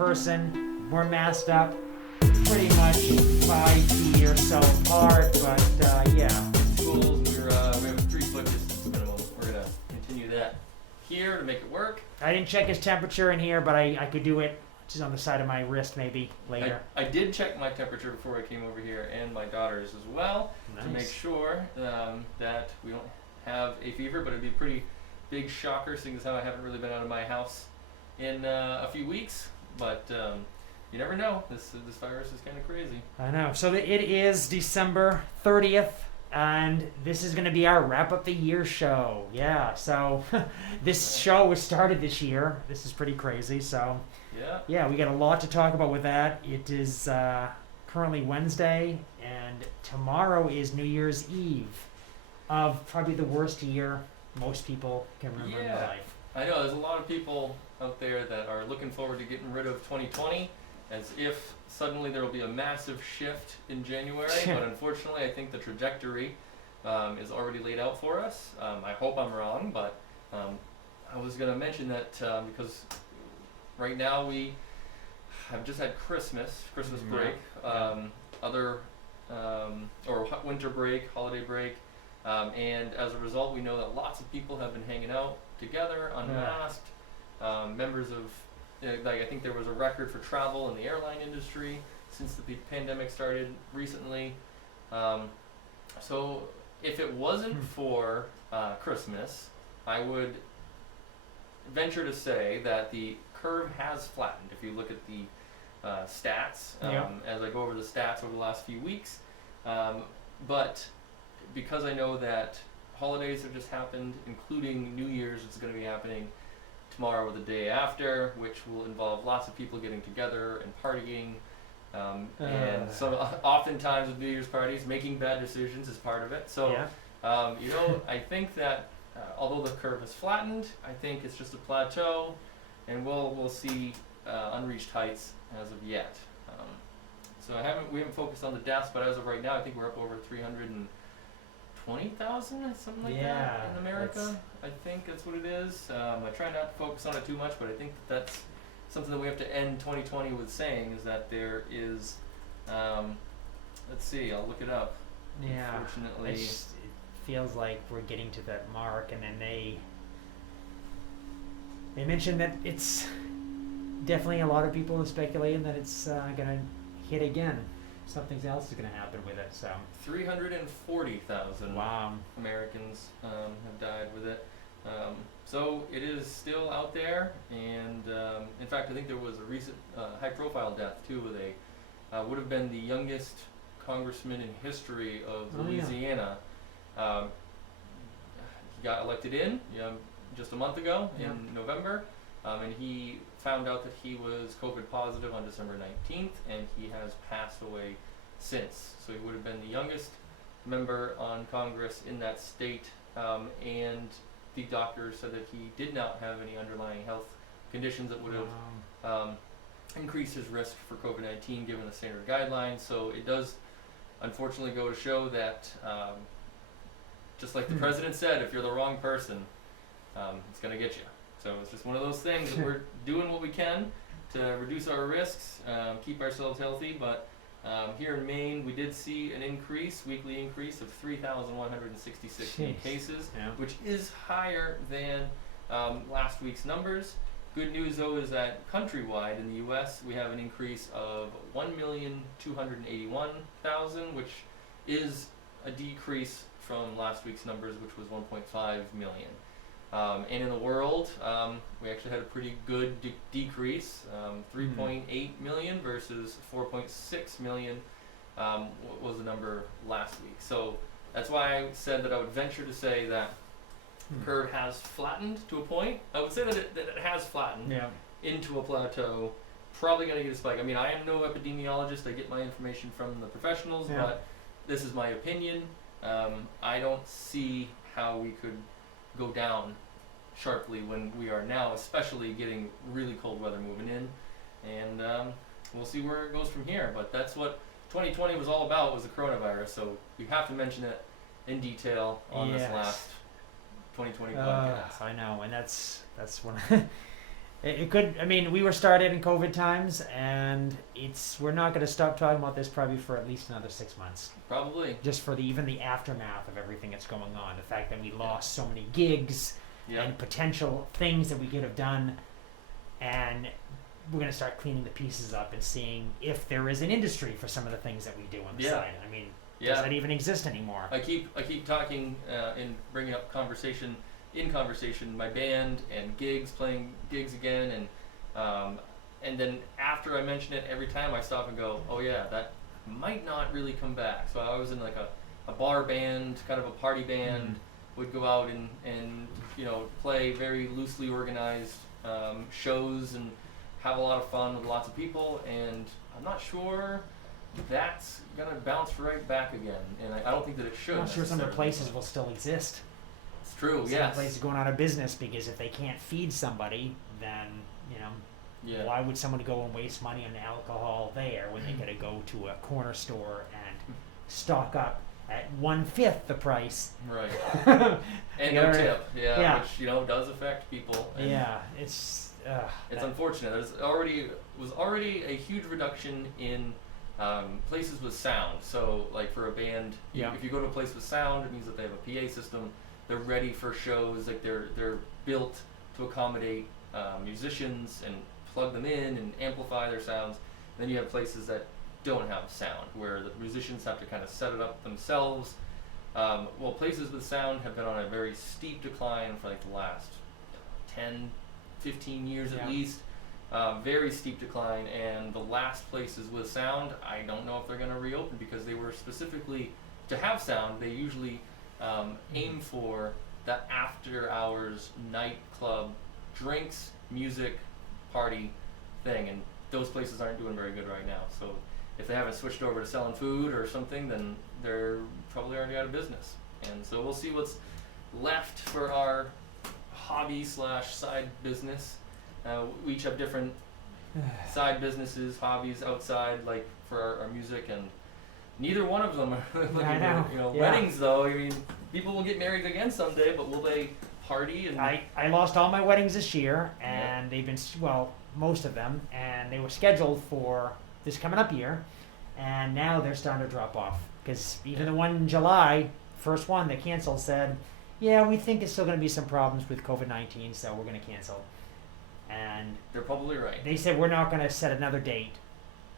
person. We're masked up pretty much 5 feet or so apart, but yeah. Schools, we have a 3-foot distance minimum. We're going to continue that here to make it work. I didn't check his temperature in here, but I could do it just on the side of my wrist maybe later. I did check my temperature before I came over here, and my daughter's as well, Nice. to make sure that we don't have a fever, but it'd be a pretty big shocker, seeing as how I haven't really been out of my house in a few weeks. But you never know. This virus is kind of crazy. I know. So it is December 30th, and this is going to be our wrap up the year show. Yeah. So this show was started this year. This is pretty crazy. So yeah, we got a lot to talk about with that. It is currently Wednesday, and tomorrow is New Year's Eve of probably the worst year most people can remember in their life. I know there's a lot of people out there that are looking forward to getting rid of 2020, as if suddenly there will be a massive shift in January. But unfortunately, I think the trajectory is already laid out for us. I hope I'm wrong, but I was going to mention that because right now we have just had Christmas break, or winter break, holiday break. And as a result, we know that lots of people have been hanging out together, unmasked. Members of, I think there was a record for travel in the airline industry since the pandemic started recently. So if it wasn't for Christmas, I would venture to say that the curve has flattened. If you look at the stats, as I go over the stats over the last few weeks, but because I know that holidays have just happened, including New Year's, it's going to be happening tomorrow or the day after, which will involve lots of people getting together and partying. And so oftentimes with New Year's parties, making bad decisions is part of it. So, I think that although the curve has flattened, I think it's just a plateau, and we'll see unreached heights as of yet. So we haven't focused on the deaths, but as of right now, I think we're up over 320,000, something like that in America. I think that's what it is. I try not to focus on it too much, but I think that's something that we have to end 2020 with saying, is that there is, let's see, I'll look it up. Yeah. Unfortunately. It feels like we're getting to that mark, and then they mentioned that it's definitely a lot of people are speculating that it's going to hit again. Something else is going to happen with it. So 340,000 Americans have died with it. So it is still out there, and in fact, I think there was a recent high-profile death too, with would have been the youngest congressman in history of Louisiana. He got elected in just a month ago in November, and he found out that he was COVID positive on December 19th, and he has passed away since. So he would have been the youngest member on Congress in that state, and the doctor said that he did not have any underlying health conditions that would have increased his risk for COVID-19 given the standard guidelines. So it does unfortunately go to show that, just like the president said, if you're the wrong person, it's going to get you. So it's just one of those things that we're doing what we can to reduce our risks, keep ourselves healthy. But here in Maine, we did see an weekly increase of 3,166 new cases, which is higher than last week's numbers. Good news, though, is that countrywide in the U.S., we have an increase of 1,281,000, which is a decrease from last week's numbers, which was 1.5 million. And in the world, we actually had a pretty good decrease, 3.8 million versus 4.6 million was the number last week. So that's why I said that I would venture to say that the curve has flattened to a point. I would say that it has flattened into a plateau, probably going to get a spike. I mean, I am no epidemiologist. I get my information from the professionals, but this is my opinion. I don't see how we could go down sharply when we are now, especially getting really cold weather moving in, and we'll see where it goes from here. But that's what 2020 was all about, was the coronavirus, so we have to mention it in detail on this last 2020 podcast. I know, and that's one It could. I mean, we were started in COVID times, and we're not going to stop talking about this probably for at least another 6 months. Probably. Just for even the aftermath of everything that's going on, the fact that we lost so many gigs Yeah. and potential things that we could have done, and we're going to start cleaning the pieces up and seeing if there is an industry for some of the things that we do on the Yeah. side. I mean, does Yeah. that even exist anymore? I keep talking and bringing up conversation my band and playing gigs again, and then after I mention it, every time I stop and go, oh yeah, that might not really come back. So I was in like a bar band, kind of a party band, would go out and play very loosely organized shows and have a lot of fun with lots of people, and I'm not sure that's gonna bounce right back again, and I don't think that it should. I'm not sure some of the necessarily. places will still exist. It's true. Some Yes. places going out of business because if they can't feed somebody, then Yeah. why would someone go and waste money on alcohol there when they gotta go to a corner store and stock up at 1/5 the price? Right. And And no tip. Yeah. Yeah. Which does affect people. And Yeah, it's It's unfortunate. Was already a huge reduction in places with sound. So, like for a band, Yeah. if you go to a place with sound, it means that they have a PA system. They're ready for shows. Like they're built to accommodate musicians and plug them in and amplify their sounds. And then you have places that don't have sound, where the musicians have to kind of set it up themselves. Well, places with sound have been on a very steep decline for like the last 10, 15 years Yeah. at least. Very steep decline, and the last places with sound, I don't know if they're going to reopen because they were specifically to have sound. They usually aim for the after hours nightclub drinks, music, party thing, and those places aren't doing very good right now. So if they haven't switched over to selling food or something, then they're probably already out of business. And so we'll see what's left for our hobby / side business. We each have different side businesses, hobbies outside, like for our music, and neither one of them are looking I know. at, Yeah. weddings though. I mean, people will get married again someday, but will they party? And I lost all my weddings this year, Yeah. and they've been, well, most of them, and they were scheduled for this coming up year, and now they're starting to drop off. Because even the one in July, first one that canceled, said, yeah, we think there's still going to be some problems with COVID-19, so we're going to cancel. And they're probably right. they said, we're not going to set another date,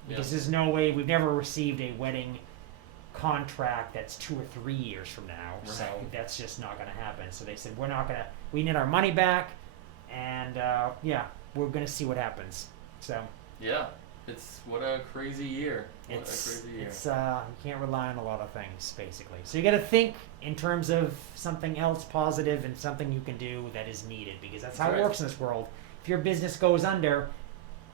because there's no way, we've never received a wedding contract that's 2 or 3 years from now, so Right. that's just not going to happen. So they said, we're not going to, we need our money back, and yeah, we're going to see what happens. So Yeah, it's what a crazy year. What a it's crazy year. you can't rely on a lot of things, basically. So you got to think in terms of something else positive and something you can do that is needed, because that's how Right. it works in this world. If your business goes under,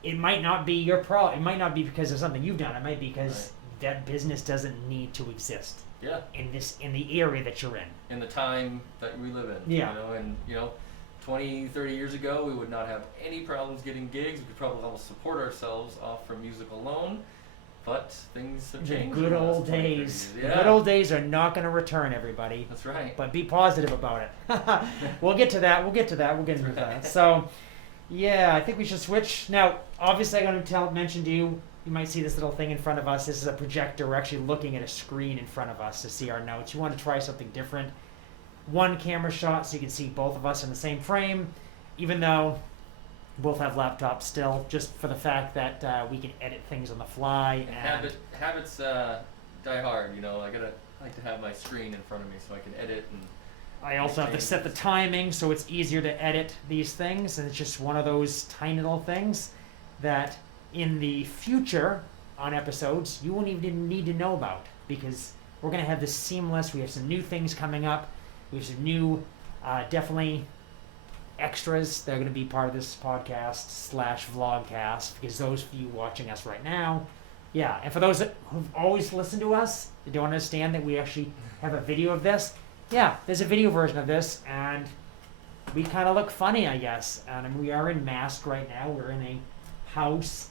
it might not be your problem. It might not be because of something you've done. It might be because that business doesn't need to exist Yeah, in the area that you're in. in the time that we live in. Yeah. 20, 30 years ago, we would not have any problems getting gigs. We could probably almost support ourselves off from music alone. But things have The changed. good in the last old 20, 30 days. years. The Yeah. good old days are not going to return, everybody. That's right. But be positive about it. We'll get to that. We'll get into that. So, yeah, I think we should switch. Now, obviously, I'm going to mention to you, you might see this little thing in front of us. This is a projector. We're actually looking at a screen in front of us to see our notes. You want to try something different. One camera shot so you can see both of us in the same frame, even though both have laptops still, just for the fact that we can edit things on the fly. And habits die hard. I like to have my screen in front of me so I can edit and. I also have to set the timing so it's easier to edit these things, and it's just one of those tiny little things that in the future on episodes you won't even need to know about, because we're going to have this seamless. We have some new things coming up. We have some new definitely extras that are going to be part of this podcast / vlogcast, because those of you watching us right now, yeah, and for those who've always listened to us, they don't understand that we actually have a video of this. Yeah, there's a video version of this, and we kind of look funny, I guess. And we are in mask right now. We're in a house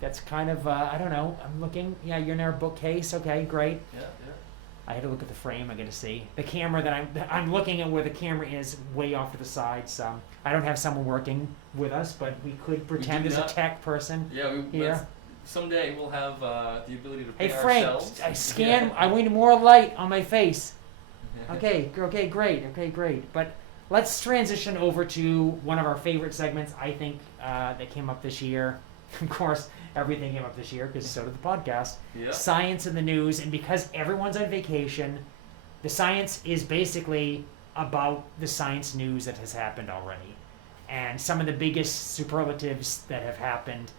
that's kind of, I don't know, I'm looking. Yeah, you're in our bookcase. Okay, great. Yeah. I had to look at the frame. I got to see the camera that I'm looking at where the camera is way off to the side. So I don't have someone working with us, but we could pretend there's a tech person. Yeah, here. Someday we'll have the ability to pay Hey Frank, ourselves. I scan. I need more light on my face. Okay, great. But let's transition over to one of our favorite segments, I think, that came up this year. Of course, everything came up this year because so did the podcast. Yeah. Science in the news, and because everyone's on vacation, the science is basically about the science news that has happened already. And some of the biggest superlatives that have happened,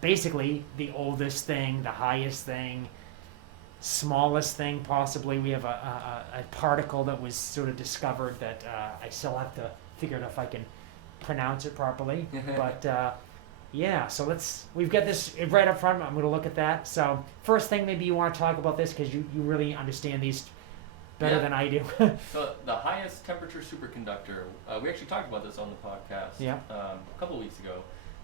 basically the oldest thing, the highest thing, smallest thing possibly. We have a particle that was sort of discovered that I still have to figure out if I can pronounce it properly. But yeah, so we've got this right up front. I'm going to look at that. So first thing, maybe you want to talk about this because you really understand these better than I do. So the highest temperature superconductor, we actually talked about this on the podcast a couple weeks ago.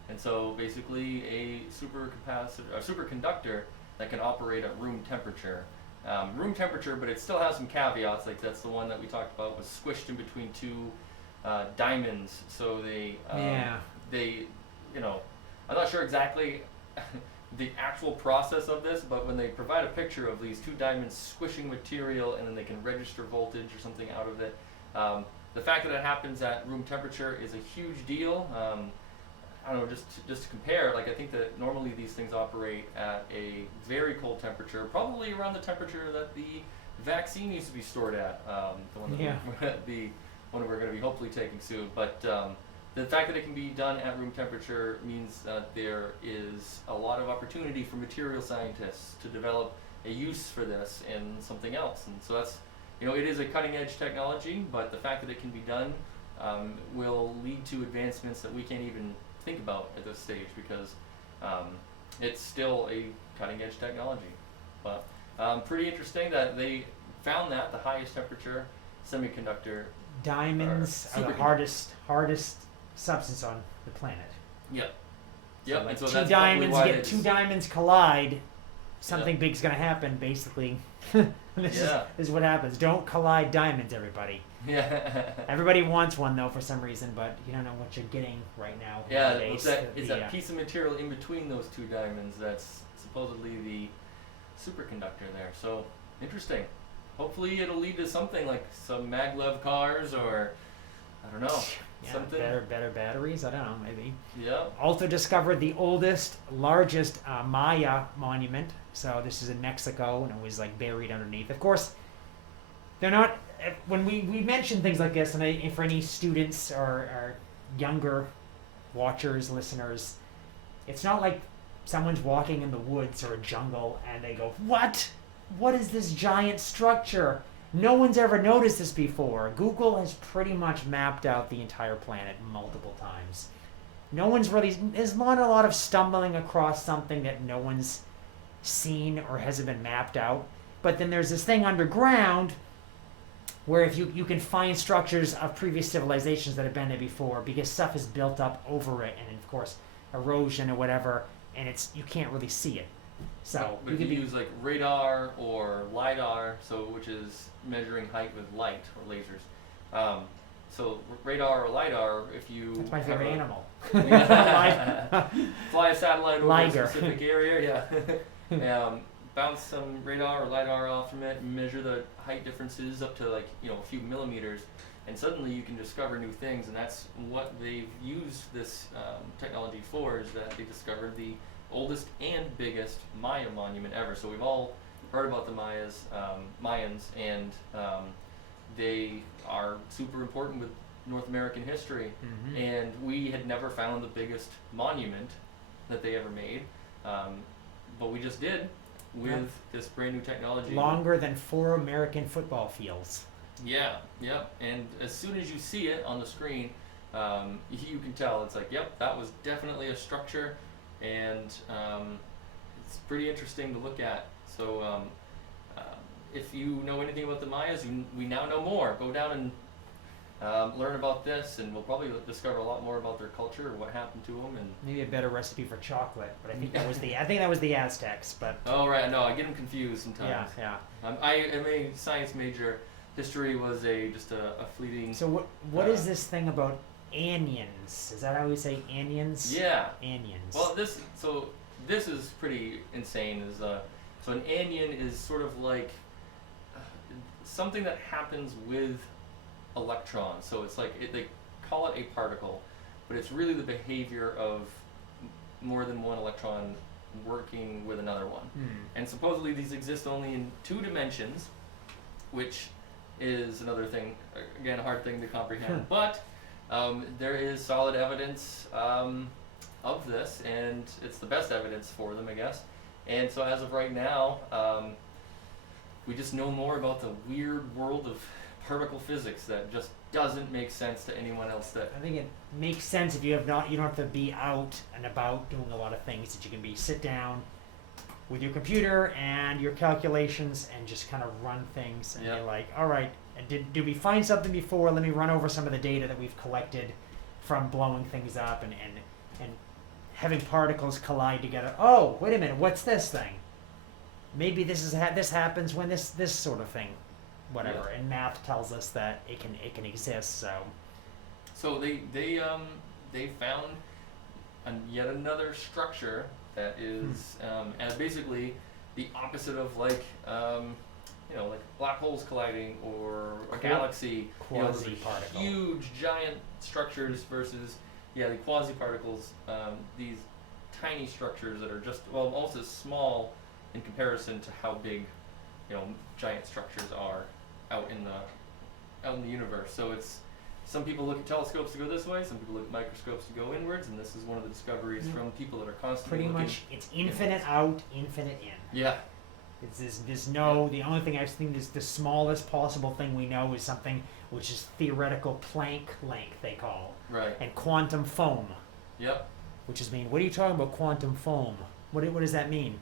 And so basically a superconductor that can operate at room temperature. But it still has some caveats. Like that's the one that we talked about was squished in between two diamonds. So they, I'm not sure exactly the actual process of this, but when they provide a picture of these two diamonds squishing material and then they can register voltage or something out of it, the fact that it happens at room temperature is a huge deal. I don't know, just to compare, like I think that normally these things operate at a very cold temperature, probably around the temperature that the vaccine used to be stored at, the one that we're going to be hopefully taking soon. But the fact that it can be done at room temperature means that there is a lot of opportunity for material scientists to develop a use for this and something else. And so that's, it is a cutting edge technology, but the fact that it can be done will lead to advancements that we can't even think about at this stage because it's still a cutting edge technology. But pretty interesting that they found that the highest temperature semiconductor. Diamonds are the hardest substance on the planet. Yep. So Yep. like And so two that's diamonds why two diamonds collide, something big's gonna happen. Basically, this is what happens. Don't collide diamonds, everybody. Yeah. Everybody wants one though for some reason, but you don't know what you're getting right now. Yeah, nowadays. it's that piece of material in between those two diamonds that's supposedly the superconductor there. So interesting. Hopefully it'll lead to something like some maglev cars or I don't know. Something better batteries. I don't know, maybe. Yeah. Also discovered the oldest, largest Maya monument. So this is in Mexico, and it was like buried underneath. Of course, they're not. When we mention things like this, and for any students or younger watchers, listeners, it's not like someone's walking in the woods or a jungle and they go, "What? What is this giant structure? No one's ever noticed this before." Google has pretty much mapped out the entire planet multiple times. There's not a lot of stumbling across something that no one's seen or hasn't been mapped out. But then there's this thing underground where if you can find structures of previous civilizations that have been there before because stuff is built up over it and of course erosion or whatever, and you can't really see it. So but if you use like radar or LiDAR, which is measuring height with light or lasers. So radar or LiDAR, if you that's my favorite animal. Fly a satellite over Liger. a specific area, bounce some radar or LiDAR off from it, and measure the height differences up to like a few millimeters, and suddenly you can discover new things. And that's what they've used this technology for. Is that they discovered the oldest and biggest Maya monument ever. So we've all heard about the Mayans, and they are super important with North American history. Mm-hmm. And we had never found the biggest monument that they ever made, but we just did with this brand new technology. Longer than 4 American football fields. Yeah. And as soon as you see it on the screen, you can tell. It's like, yep, that was definitely a structure. And it's pretty interesting to look at. So if you know anything about the Mayas, we now know more. Go down and learn about this, and we'll probably discover a lot more about their culture, what happened to them, and Maybe a better recipe for chocolate, but I think that was the Aztecs. But oh right, no, I get them confused sometimes. yeah. I am a science major. History was just a fleeting. So what is this thing about onions? Is that how we say onions? Yeah. Onions. Well, this is pretty insane. So an anion is sort of like something that happens with electrons. So it's like they call it a particle, but it's really the behavior of more than one electron working with another one. And supposedly these exist only in 2 dimensions, which is another thing, again, a hard thing to comprehend. But there is solid evidence of this, and it's the best evidence for them, I guess. And so as of right now, we just know more about the weird world of particle physics that just doesn't make sense to anyone else. That I think it makes sense if you don't have to be out and about doing a lot of things, that you can sit down with your computer and your calculations and just kind of run things and Yep. be like, all right, did we find something before? Let me run over some of the data that we've collected from blowing things up and having particles collide together. Oh, wait a minute, what's this thing? Maybe this happens when this sort of thing, whatever. Yeah. And math tells us that it can exist. So they found yet another structure that is as basically the opposite of like black holes colliding or a galaxy. Quasi-particle. Huge giant structures versus the quasi-particles. These tiny structures that are just almost as small in comparison to how big giant structures are out in the universe. So it's some people look at telescopes to go this way, some people look at microscopes to go inwards, and this is one of the discoveries from people that are constantly pretty looking much, it's infinite out, infinite in. Yeah. There's no. The only thing I think is the smallest possible thing we know is something which is theoretical Planck length, they call, Right. and quantum foam. Yep. Which is what are you talking about? Quantum foam. What does that mean?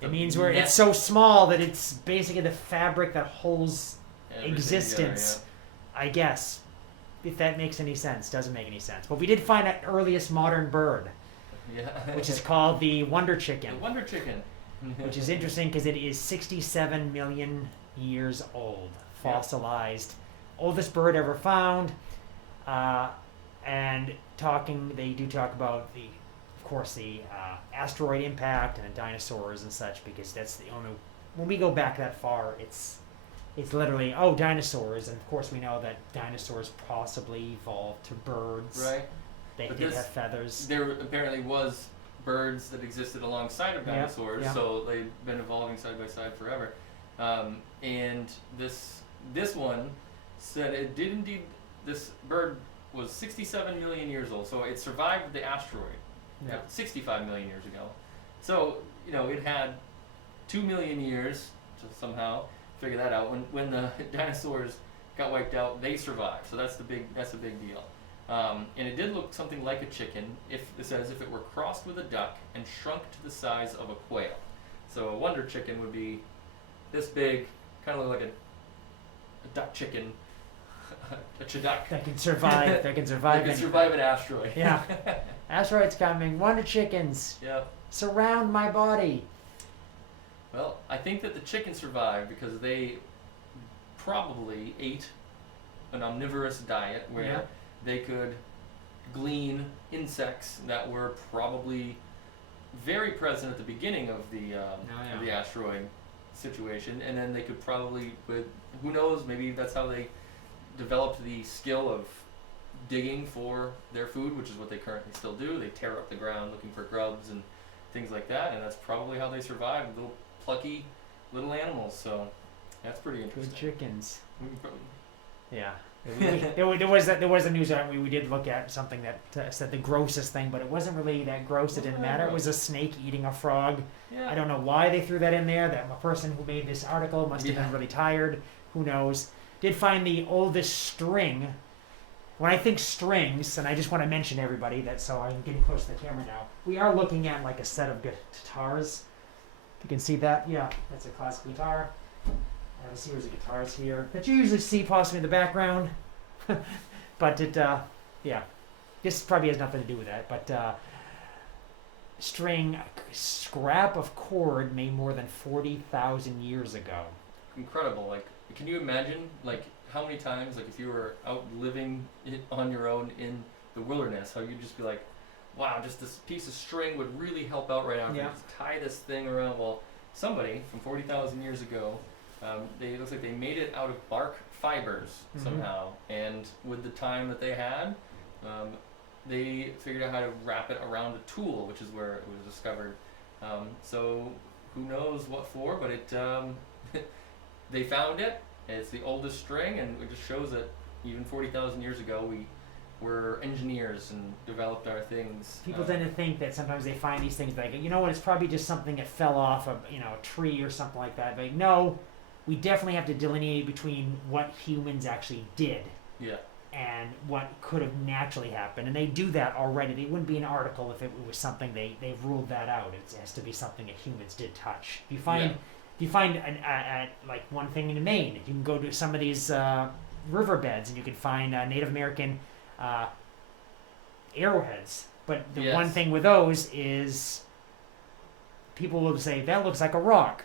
It The means where net- it's so small that it's basically the fabric that holds everything existence. together, I guess, if that makes any sense. Doesn't make any sense. But we did find an earliest modern bird, yeah. which is called the Wonder Chicken. The Wonder Chicken. Which is interesting because it is 67 million years old, fossilized, oldest bird ever found. And they do talk about the asteroid impact and the dinosaurs and such, because that's the only. When we go back that far, it's literally dinosaurs, and of course we know that dinosaurs possibly evolved to birds. Right. They But did this- have feathers. There apparently was birds that existed alongside of dinosaurs, yeah. so they've been evolving side by side forever. And this one said it did indeed. This bird was 67 million years old, so it survived the asteroid. Yeah. 65 million years ago. So it had 2 million years to somehow figure that out. When the dinosaurs got wiped out, they survived. So that's a big deal. And it did look something like a chicken. It says if it were crossed with a duck and shrunk to the size of a quail. So a Wonder Chicken would be this big, kind of like a duck chicken, a chaduck. That can survive. That can anything. survive an asteroid. Yeah. Asteroids coming. Wonder chickens. Yeah. Surround my body. Well, I think that the chicken survived because they probably ate an omnivorous diet where they could glean insects that were probably very present at the beginning of the asteroid situation, and then they could probably, with who knows, maybe that's how they developed the skill of digging for their food, which is what they currently still do. They tear up the ground looking for grubs and things like that, and that's probably how they survived, little plucky little animals. So that's pretty interesting. Good chickens. Yeah. There was a news article we did look at something that said the grossest thing, but it wasn't really that gross. It didn't matter. It was a snake eating a frog. Yeah. I don't know why they threw that in there. That person who made this article must have been really tired. Who knows? Did find the oldest string. When I think strings, and I just want to mention everybody that, so I'm getting close to the camera now. We are looking at like a set of guitars. You can see that. Yeah, that's a classic guitar. I have a series of guitars here that you usually see possibly in the background. But yeah, this probably has nothing to do with that. But scrap of cord made more than 40,000 years ago. Incredible. Like, can you imagine, like, how many times, like, if you were out living it on your own in the wilderness, how you'd just be like, wow, just this piece of string would really help out right now. Yeah. Just tie this thing around. Well, somebody from 40,000 years ago, it looks like they made it out of bark fibers somehow, and with the time that they had, they figured out how to wrap it around a tool, which is where it was discovered. So who knows what for, but it they found it. It's the oldest string, and it just shows that even 40,000 years ago we were engineers and developed our things. People tend to think that sometimes they find these things like, you know what, it's probably just something that fell off of, a tree or something like that. But no, we definitely have to delineate between what humans actually did. Yeah. And what could have naturally happened. And they do that already. It wouldn't be an article if it was something they've ruled that out. It has to be something that humans did touch. If you find like one thing in Maine, you can go to some of these riverbeds and you can find Native American arrowheads. But the one thing with those is people will say, that looks like a rock.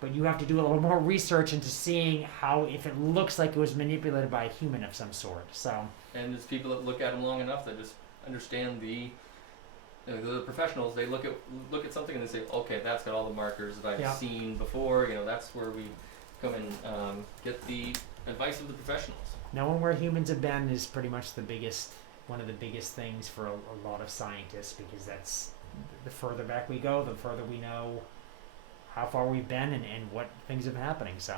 But you have to do a little more research into seeing if it looks like it was manipulated by a human of some sort. So. And there's people that look at them long enough that just understand the professionals. They look at something and they say, okay, that's got all the markers that I've seen before. That's where we come and get the advice of the professionals. Knowing where humans have been is pretty much one of the biggest things for a lot of scientists, because that's the further back we go, the further we know how far we've been and what things have been happening. So,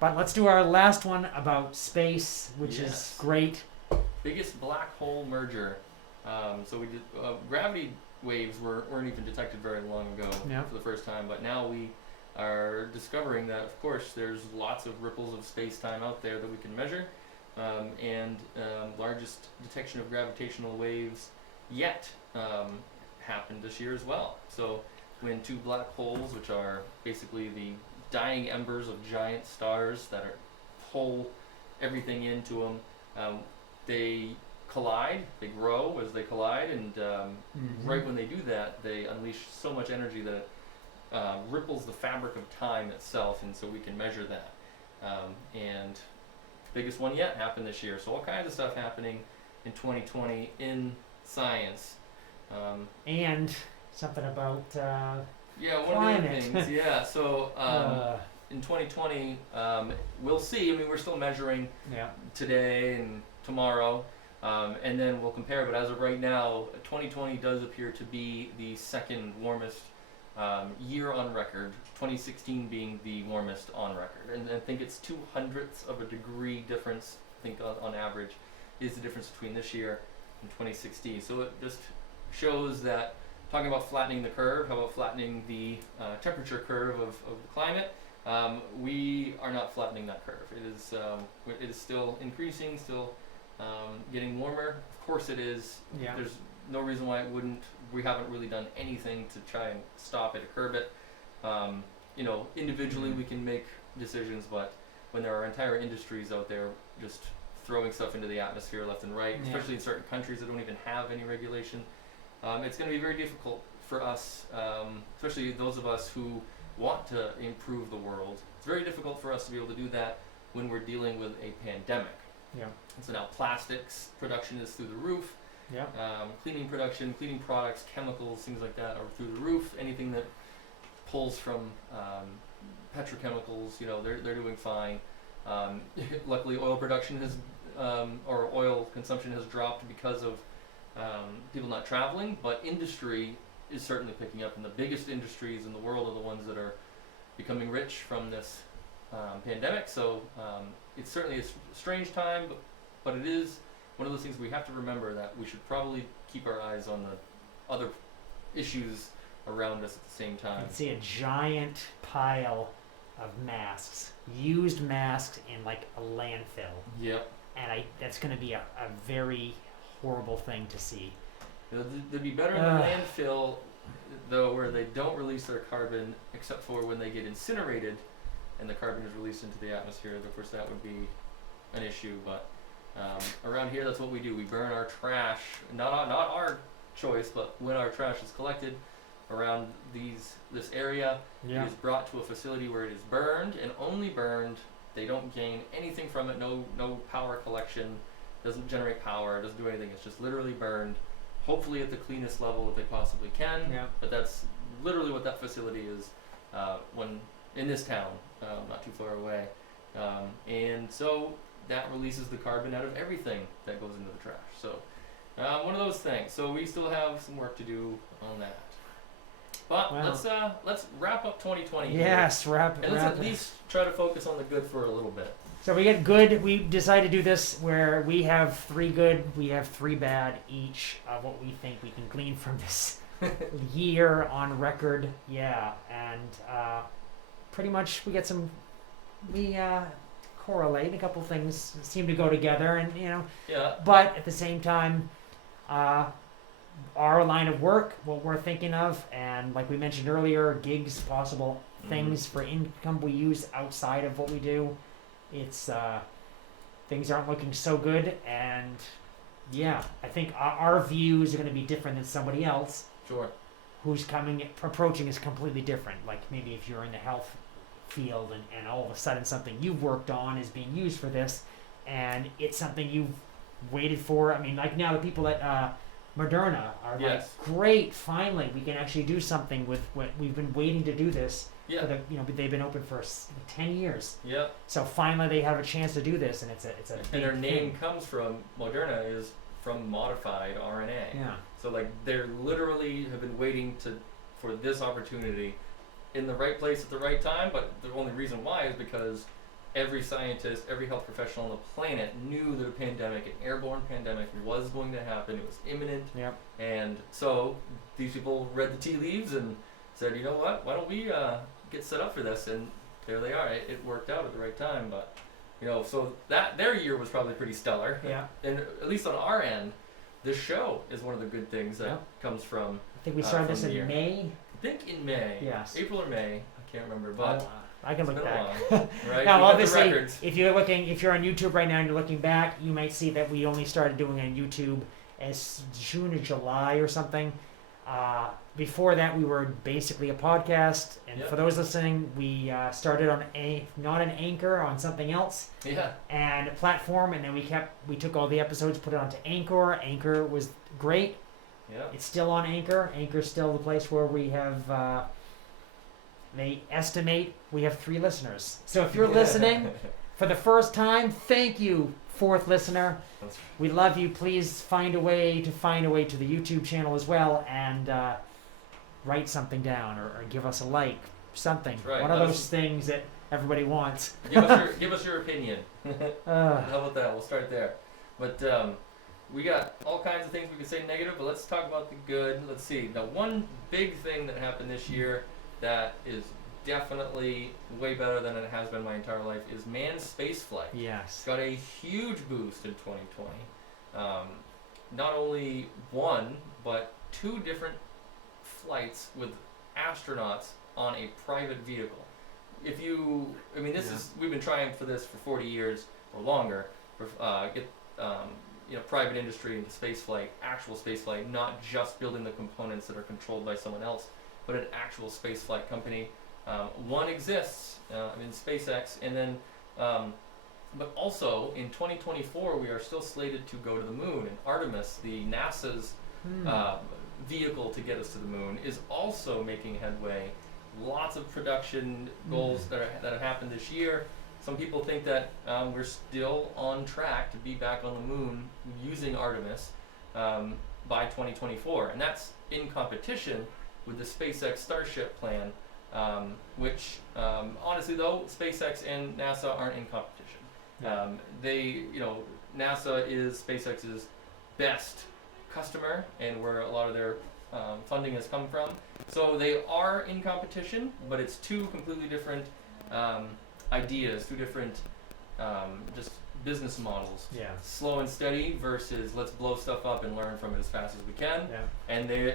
but let's do our last one about space, which is great. Biggest black hole merger. So we did gravity waves weren't even detected very long ago for the first time, but now we are discovering that, of course, there's lots of ripples of space-time out there that we can measure, and largest detection of gravitational waves yet happened this year as well. So when two black holes, which are basically the dying embers of giant stars that pull everythh into them, they collide, they grow as they collide, and right when they do that, they unleash so much energy that it ripples the fabric of time itself, and so we can measure that. And biggest one yet happened this year. So all kinds of stuff happening in 2020 in science. And something about one climate. of the other things. So in 2020, we'll see. I mean, we're still measuring today and tomorrow, and then we'll compare. But as of right now, 2020 does appear to be the second warmest year on record, 2016 being the warmest on record. And I think it's 2/100ths of a degree difference, I think on average, is the difference between this year and 2016. So it just shows that, talking about flattening the curve, how about flattening the temperature curve of the climate? We are not flattening that curve. It is still increasing, still getting warmer. Of course it is. Yeah. There's no reason why it wouldn't. We haven't really done anything to try and stop it or curb it. Individually we can make decisions, but when there are entire industries out there just throwing stuff into the atmosphere left and right, especially in certain countries that don't even have any regulation, it's going to be very difficult for us, especially those of us who want to improve the world. It's very difficult for us to be able to do that when we're dealing with a pandemic. Yeah. And so now plastics production is through the roof. Yeah. Cleaning production, cleaning products, chemicals, things like that are through the roof. Anything that pulls from petrochemicals, they're doing fine. Luckily, oil production or oil consumption has dropped because of people not traveling, but industry is certainly picking up, and the biggest industries in the world are the ones that are becoming rich from this pandemic. So it's certainly a strange time, but it is one of those things we have to remember, that we should probably keep our eyes on the other issues around us at the same time. You can see a giant pile of masks, used masks in like a landfill. Yep. And that's going to be a very horrible thing to see. They'd be better in the landfill, though, where they don't release their carbon except for when they get incinerated and the carbon is released into the atmosphere. Of course, that would be an issue, but Around here, that's what we do. We burn our trash, not our choice, but when our trash is collected around this area, Yeah. it is brought to a facility where it is burned and only burned. They don't gain anything from it. No power collection. Doesn't generate power. Doesn't do anything. It's just literally burned. Hopefully at the cleanest level that they possibly can. Yeah. But that's literally what that facility is. When in this town, not too far away, and so that releases the carbon out of everything that goes into the trash. So one of those things. So we still have some work to do on that. But Wow. let's wrap up 2020. Yes, wrap And let's wrap at it. least try to focus on the good for a little bit. So we get good. We decided to do this where we have 3 good, we have 3 bad each of what we think we can glean from this year on record. Yeah, and pretty much we get some. We correlate a couple things seem to go together, and Yeah. but at the same time, our line of work, what we're thinking of, and like we mentioned earlier, gigs, possible things for income we use outside of what we do. It's things aren't looking so good, and yeah, I think our views are going to be different than somebody else Sure. who's approaching is completely different. Like maybe if you're in the health field and all of a sudden something you've worked on is being used for this, and it's something you've waited for. I mean, like now the people at Moderna are Yes. like, great, finally we can actually do something with what we've been waiting to do this. Yeah. But they've been open for 10 years. Yeah. So finally they have a chance to do this, and it's a And big their name thing. comes from Moderna is from modified RNA. Yeah. So like they're literally have been waiting for this opportunity in the right place at the right time, but the only reason why is because every scientist, every health professional on the planet knew that a pandemic, an airborne pandemic, was going to happen. It was imminent. Yep. And so these people read the tea leaves and said, you know what, why don't we get set up for this? And there they are. It worked out at the right time. But, so that their year was probably pretty stellar. Yeah. And at least on our end, this show is one of the good things that Yeah. comes from, I think we started from this the in year. May. I think in May. Yes. April or May. I can't remember. But I can it's look been back. a while, right? Now, We got the obviously, records. if you're on YouTube right now and you're looking back, you might see that we only started doing it on YouTube as June or July or something. Before that, we were basically a podcast, and Yep. for those listening, we started on not an Anchor, on something else, Yeah. and a platform, and then we took all the episodes, put it onto Anchor. Anchor was great. Yeah. It's still on Anchor. Anchor's still the place where we have. They estimate we have 3 listeners. So if you're listening for the first time, thank you, 4th listener. That's We love you. Please find a way to the YouTube channel as well, and write something down or give us a like, something. Right, One of let those us- things that everybody wants. give us your opinion. Uh, How about that? We'll start there. But we got all kinds of things we can say negative, but let's talk about the good. Let's see. Now, one big thing that happened this year that is definitely way better than it has been my entire life is manned spaceflight. yes. Got a huge boost in 2020. Not only one, but 2 different flights with astronauts on a private vehicle. We've been trying for this for 40 years or longer, for get private industry into spaceflight, actual spaceflight, not just building the components that are controlled by someone else, but an actual spaceflight company. One exists in SpaceX, and then, but also in 2024 we are still slated to go to the moon. And Artemis, the NASA's vehicle to get us to the moon, is also making headway. Lots of production goals that have happened this year. Some people think that we're still on track to be back on the moon using Artemis by 2024, and that's in competition with the SpaceX Starship plan, which honestly though, SpaceX and NASA aren't in competition. NASA is SpaceX's best customer and where a lot of their funding has come from. So they are in competition, but it's 2 completely different ideas, 2 different just business models. Yeah. Slow and steady versus let's blow stuff up and learn from it as fast as we can. Yeah. And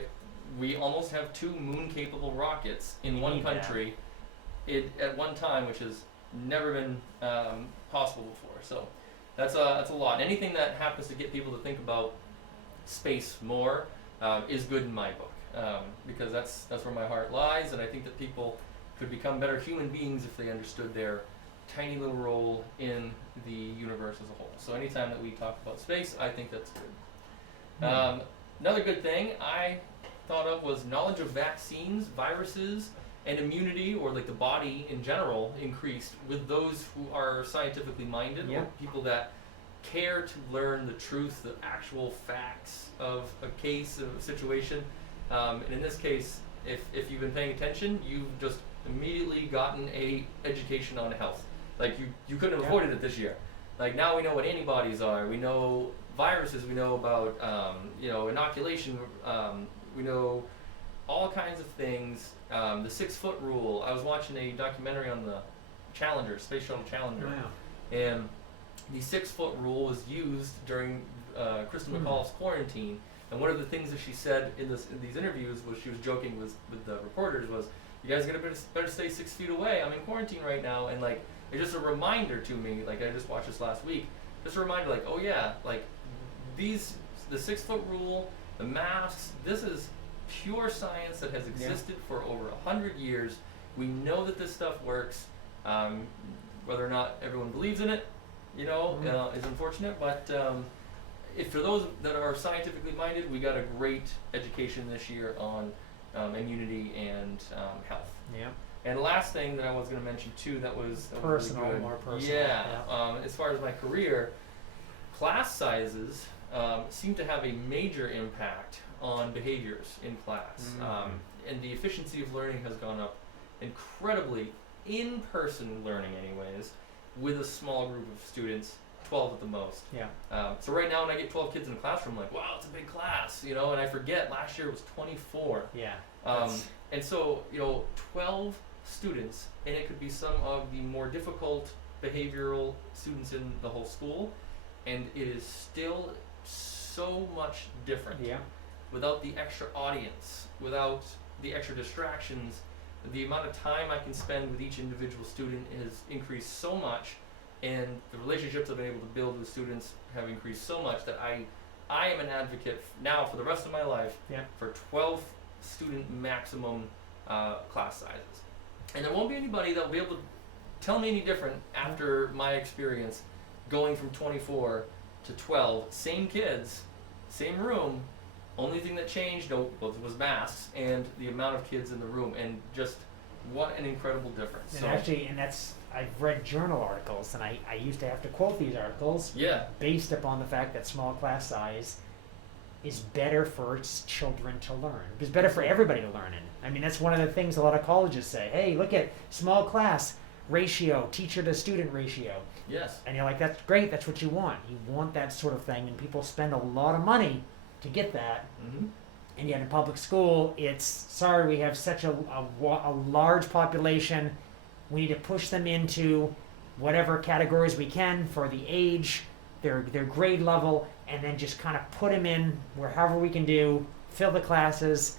we almost have 2 moon-capable rockets in We one need that. country at one time, which has never been possible before. So That's a lot. Anything that happens to get people to think about space more is good in my book, because that's where my heart lies, and I think that people could become better human beings if they understood their tiny little role in the universe as a whole. So anytime that we talk about space, I think that's good. Another good thing I thought of was knowledge of vaccines, viruses, and immunity, or like the body in general, increased with those who are scientifically minded, or people that care to learn the truth, the actual facts of a case, of a situation. And in this case, if you've been paying attention, you've just immediately gotten a education on health. Like you couldn't have avoided it this year. Like now we know what antibodies are, we know viruses, we know about inoculation, we know all kinds of things. The 6-foot rule. I was watching a documentary on the Challenger, Space Shuttle Challenger, and the 6-foot rule was used during Kristen McCall's quarantine. And one of the things that she said in these interviews was, she was joking with the reporters, was, "You guys gotta better stay 6 feet away. I'm in quarantine right now." And like, it's just a reminder to me. Like, I just watched this last week. Just a reminder, like, oh yeah, like the 6-foot rule, the masks. This is pure science that has existed for over 100 years. We know that this stuff works. Whether or not everyone believes in it, is unfortunate. But if for those that are scientifically minded, we got a great education this year on immunity and health. Yeah. And the last thing that I was going to mention too, that was personal, really good. more personal. Yeah. As far as my career, class sizes seem to have a major impact on behaviors in class, and the efficiency of learning has gone up incredibly. In-person learning, anyways, with a small group of students, 12 at the most. So right now, when I get 12 kids in a classroom, I'm like, wow, it's a big class, and I forget last year it was 24. And so 12 students, and it could be some of the more difficult behavioral students in the whole school, and it is still so much different. Without the extra audience, without the extra distractions, the amount of time I can spend with each individual student has increased so much, and the relationships I've been able to build with students have increased so much that I am an advocate now for the rest of my life for 12 student maximum class sizes. And there won't be anybody that will be able to tell me any different after my experience going from 24 to 12, same kids, same room. Only thing that changed was masks and the amount of kids in the room, and just what an incredible difference. And I've read journal articles, and I used to have to quote these articles based upon the fact that small class size is better for children to learn. It's better for everybody to learn in. I mean, that's one of the things a lot of colleges say. Hey, look at small class ratio, teacher to student ratio. Yes. And you're like, that's great, that's what you want. You want that sort of thing, and people spend a lot of money to get that. And yet in public school, it's, sorry, we have such a large population, we need to push them into whatever categories we can for the age, their grade level, and then just kind of put them in wherever we can do, fill the classes.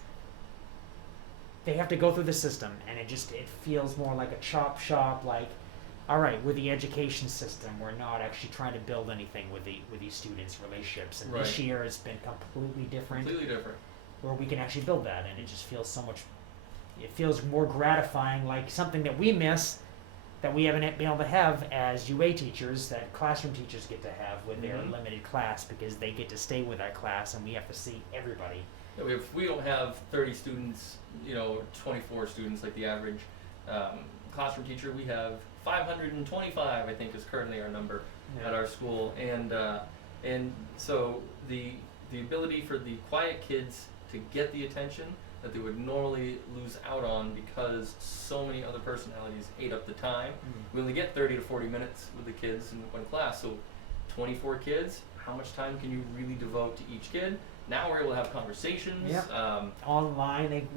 They have to go through the system, and it feels more like a chop shop, like, all right, with the education system, we're not actually trying to build anything with these students' relationships. And this year it's been completely different. Where we can actually build that, and it just feels so much. It feels more gratifying, like something that we miss, that we haven't been able to have as UA teachers, that classroom teachers get to have with their limited class, because they get to stay with that class, and we have to see everybody. Yeah, we don't have 30 students, 24 students like the average classroom teacher. We have 525, I think, is currently our number at our school, and so the ability for the quiet kids to get the attention that they would normally lose out on because so many other personalities ate up the time. We only get 30 to 40 minutes with the kids in one class, so 24 kids, how much time can you really devote to each kid? Now we're able to have conversations. Online,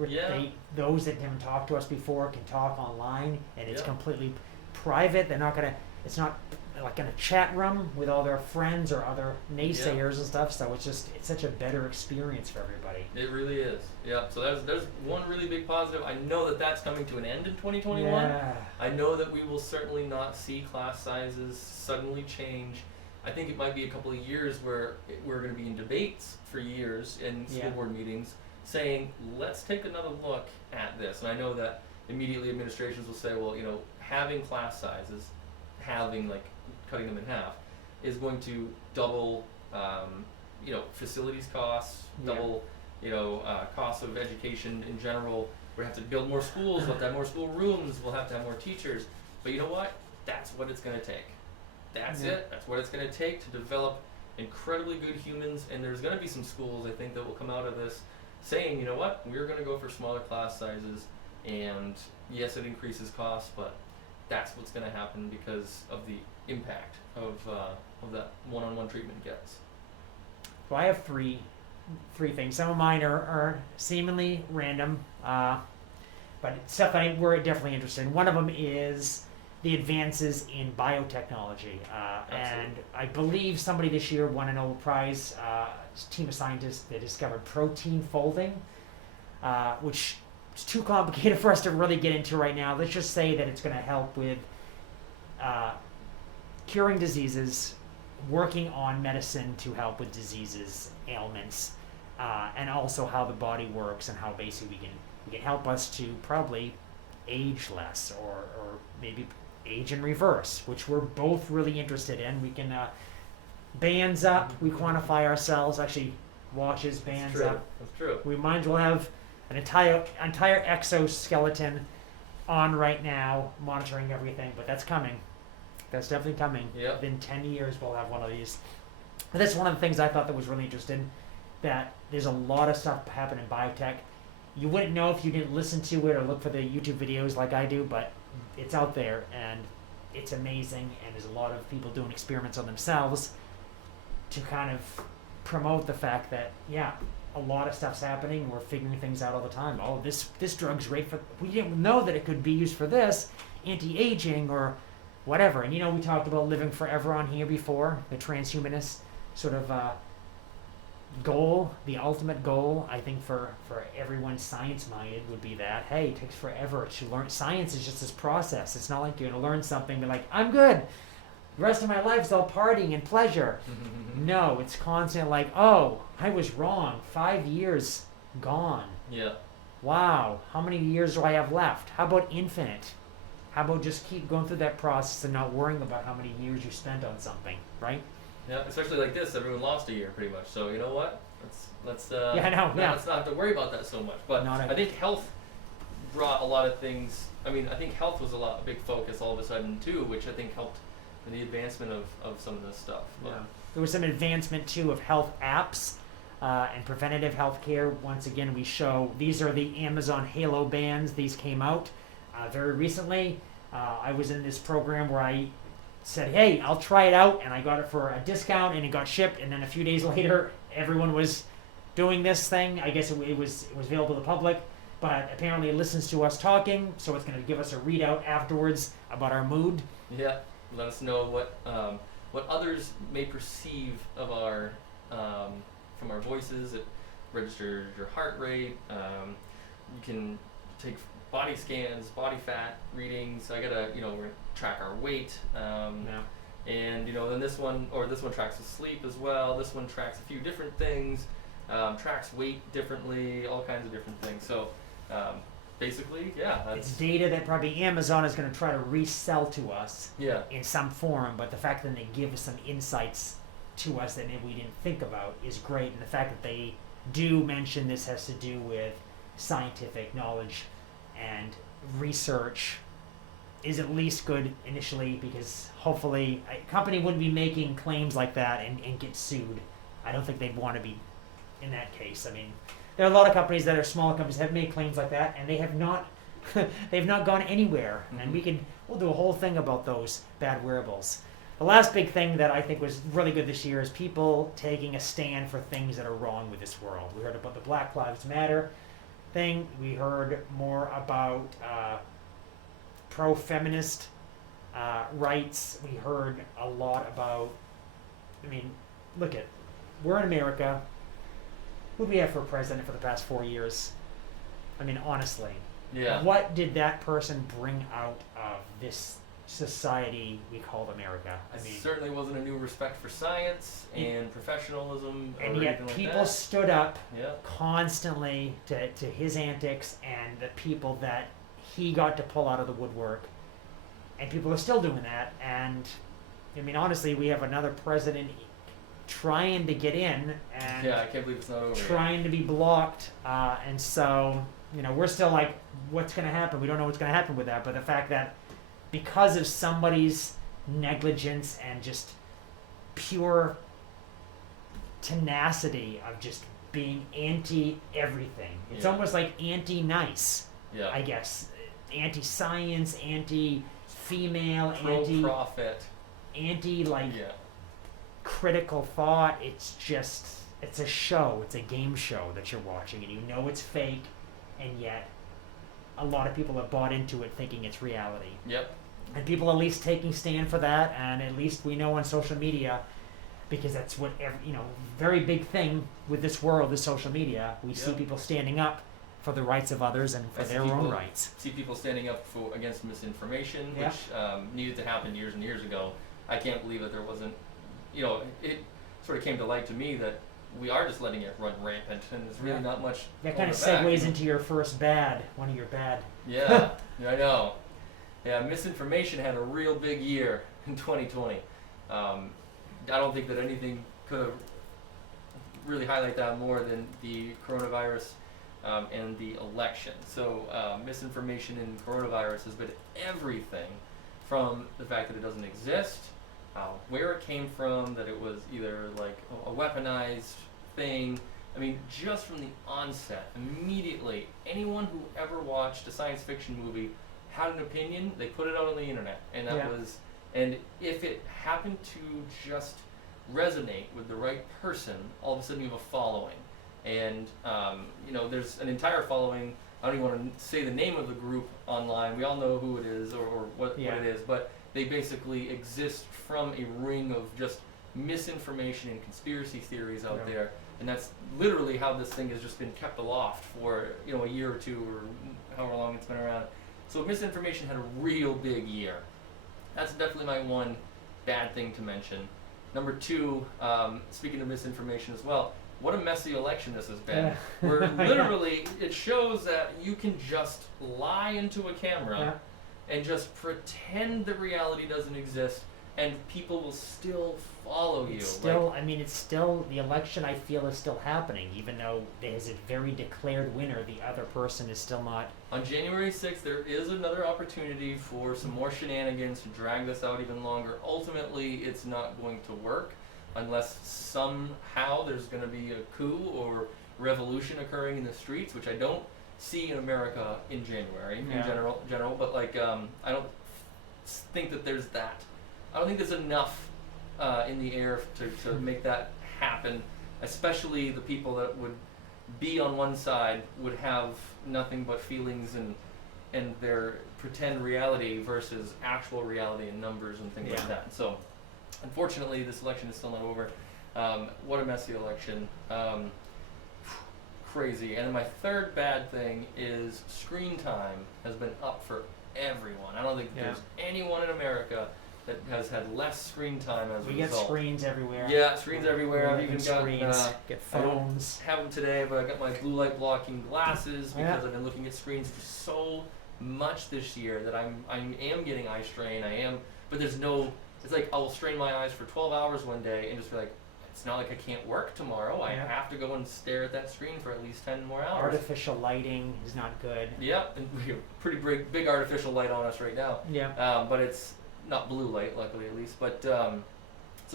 those that haven't talked to us before can talk online, and it's completely private. They're not gonna. It's not like in a chat room with all their friends or other naysayers and stuff. So it's such a better experience for everybody. It really is. Yeah. So there's one really big positive. I know that's coming to an end in 2021. I know that we will certainly not see class sizes suddenly change I think it might be a couple of years where we're going to be in debates for years in school board meetings saying, let's take another look at this. And I know that immediately administrations will say, well, having class sizes, cutting them in half, is going to double, facilities costs, double, costs of education in general. We have to build more schools, we'll have to have more school rooms, we'll have to have more teachers. But you know what? That's what it's going to take. That's it. That's what it's going to take to develop incredibly good humans. And there's going to be some schools, I think, that will come out of this saying, you know what? We're going to go for smaller class sizes. And yes, it increases costs, but that's what's going to happen because of the impact of that one-on-one treatment gets. So I have three things. Some of mine are seemingly random, but it's stuff that we're definitely interested in. One of them is the advances in biotechnology, and I believe somebody this year won a Nobel Prize. A team of scientists that discovered protein folding, which is too complicated for us to really get into right now. Let's just say that it's going to help with curing diseases, working on medicine to help with diseases, ailments, and also how the body works and how basically we can help us to probably age less or maybe age in reverse, which we're both really interested in. We can bands up, we quantify ourselves, actually watches, bands up. That's true. We might as well have an entire exoskeleton on right now, monitoring everything, but that's coming. That's definitely coming. Yep. Within 10 years, we'll have one of these. But that's one of the things I thought that was really interesting, that there's a lot of stuff happening in biotech. You wouldn't know if you didn't listen to it or look for the YouTube videos like I do, but it's out there, and it's amazing, and there's a lot of people doing experiments on themselves to kind of promote the fact that, a lot of stuff's happening. We're figuring things out all the time. Oh, this drug's great for... We didn't know that it could be used for this, anti-aging or whatever. And we talked about living forever on here before, the transhumanist sort of goal, the ultimate goal, I think for everyone science-minded would be that, hey, it takes forever to learn. Science is just this process. It's not like you're going to learn something and be like, I'm good. The rest of my life's all partying and pleasure. No, it's constant like, oh, I was wrong. 5 years gone. Yeah. Wow, how many years do I have left? How about infinite? How about just keep going through that process and not worrying about how many years you spent on something, right? Yeah, especially like this, everyone lost a year pretty much. So you know what? Let's I know. let's not have to worry about that so much. But I think health brought a lot of things. I mean, I think health was a big focus all of a sudden too, which I think helped in the advancement of some of this stuff. But there was some advancement too of health apps and preventative health care. Once again, we show these are the Amazon Halo bands. These came out very recently. I was in this program where I said, hey, I'll try it out, and I got it for a discount, and it got shipped, and then a few days later, everyone was doing this thing. I guess it was available to the public, but apparently it listens to us talking, so it's going to give us a readout afterwards about our mood. Yeah, let us know what others may perceive of our from our voices. It registers your heart rate. You can take body scans, body fat readings. I gotta, we're gonna track our weight. And then this one tracks the sleep as well. This one tracks a few different things, tracks weight differently, all kinds of different things. So basically, it's data that probably Amazon is going to try to resell to us in some form, but the fact that they give us some insights to us that maybe we didn't think about is great. And the fact that they do mention this has to do with scientific knowledge and research is at least good initially, because hopefully a company wouldn't be making claims like that and get sued. I don't think they'd want to be in that case. I mean, there are a lot of companies that are smaller companies that have made claims like that, and they have not they've not gone anywhere. And we'll do a whole thing about those bad wearables. The last big thing that I think was really good this year is people taking a stand for things that are wrong with this world. We heard about the Black Lives Matter thing. We heard more about pro-feminist rights. We heard a lot about, we're in America. Who do we have for president for the past 4 years? Honestly. Yeah. What did that person bring out of this society we called America. I It mean, certainly wasn't a new respect for science and professionalism or and anything yet like people that. stood up Yeah. constantly to his antics and the people that he got to pull out of the woodwork. And people are still doing that. And I mean, honestly, we have another president trying to get in and Yeah, I can't believe it's not over yet. trying to be blocked. And so, we're still like, what's going to happen? We don't know what's going to happen with that. But the fact that because of somebody's negligence and just pure tenacity of just being anti everything, it's Yeah. almost like anti nice, Yeah. I guess. Anti science, anti female, Pro-profit. anti like Yeah. critical thought. It's a show. It's a game show that you're watching, and you know it's fake, and yet a lot of people have bought into it thinking it's reality. Yep. And people at least taking stand for that, and at least we know on social media, because that's what very big thing with this world is social media. We see Yep. people standing up for the rights of others and for I see their own people- rights. See people standing up against misinformation, Yeah. which needed to happen years and years ago. I can't believe that there wasn't, it sort of came to light to me that we are just letting it run rampant, and there's really Yeah. not much. That kind of holding it back. segues into your first one of your bad. Yeah, I know. Yeah, misinformation had a real big year in 2020. I don't think that anything could have really highlight that more than the coronavirus and the election. So misinformation in coronavirus has been everything from the fact that it doesn't exist, where it came from, that it was either like a weaponized thing. I mean, just from the onset, immediately, anyone who ever watched a science fiction movie had an opinion, they put it out on the internet. And that Yeah. and if it happened to just resonate with the right person, all of a sudden you have a following. And, there's an entire following. I don't even want to say the name of the group online. We all know who it is or what Yeah. it is, but they basically exist from a ring of just misinformation and conspiracy theories out Yeah. there. And that's literally how this thing has just been kept aloft for, a year or two or however long it's been around. So misinformation had a real big year. That's definitely my one bad thing to mention. Number two, speaking of misinformation as well, what a messy election this has been. Yeah. Where literally it shows that you can just lie into a camera and just pretend that reality doesn't exist, and people will still follow you. It's still the election. I feel is still happening, even though there's a very declared winner. The other person is still not. On January 6th, there is another opportunity for some more shenanigans to drag this out even longer. Ultimately, it's not going to work unless somehow there's going to be a coup or revolution occurring in the streets, which I don't see in America in January in general. But I don't think that there's that. I don't think there's enough in the air to make that happen. Especially the people that would be on one side would have nothing but feelings and their pretend reality versus actual reality and numbers and things like that. So, unfortunately, this election is still not over. What a messy election. Crazy. And then my third bad thing is screen time has been up for everyone. I don't think there's anyone in America that has had less screen time as a result. We get screens everywhere. Yeah, screens everywhere. I've even got get phones. I don't have them today, but I got my blue light blocking glasses because Yeah. I've been looking at screens for so much this year that I am getting eye strain. But there's no. It's like I'll strain my eyes for 12 hours one day and just be like, it's not like I can't work tomorrow. I have to go and stare at that screen for at least 10 more hours. Artificial lighting is not good. Yeah, and we have pretty big artificial light on us right now. Yeah. But it's not blue light, luckily at least. But so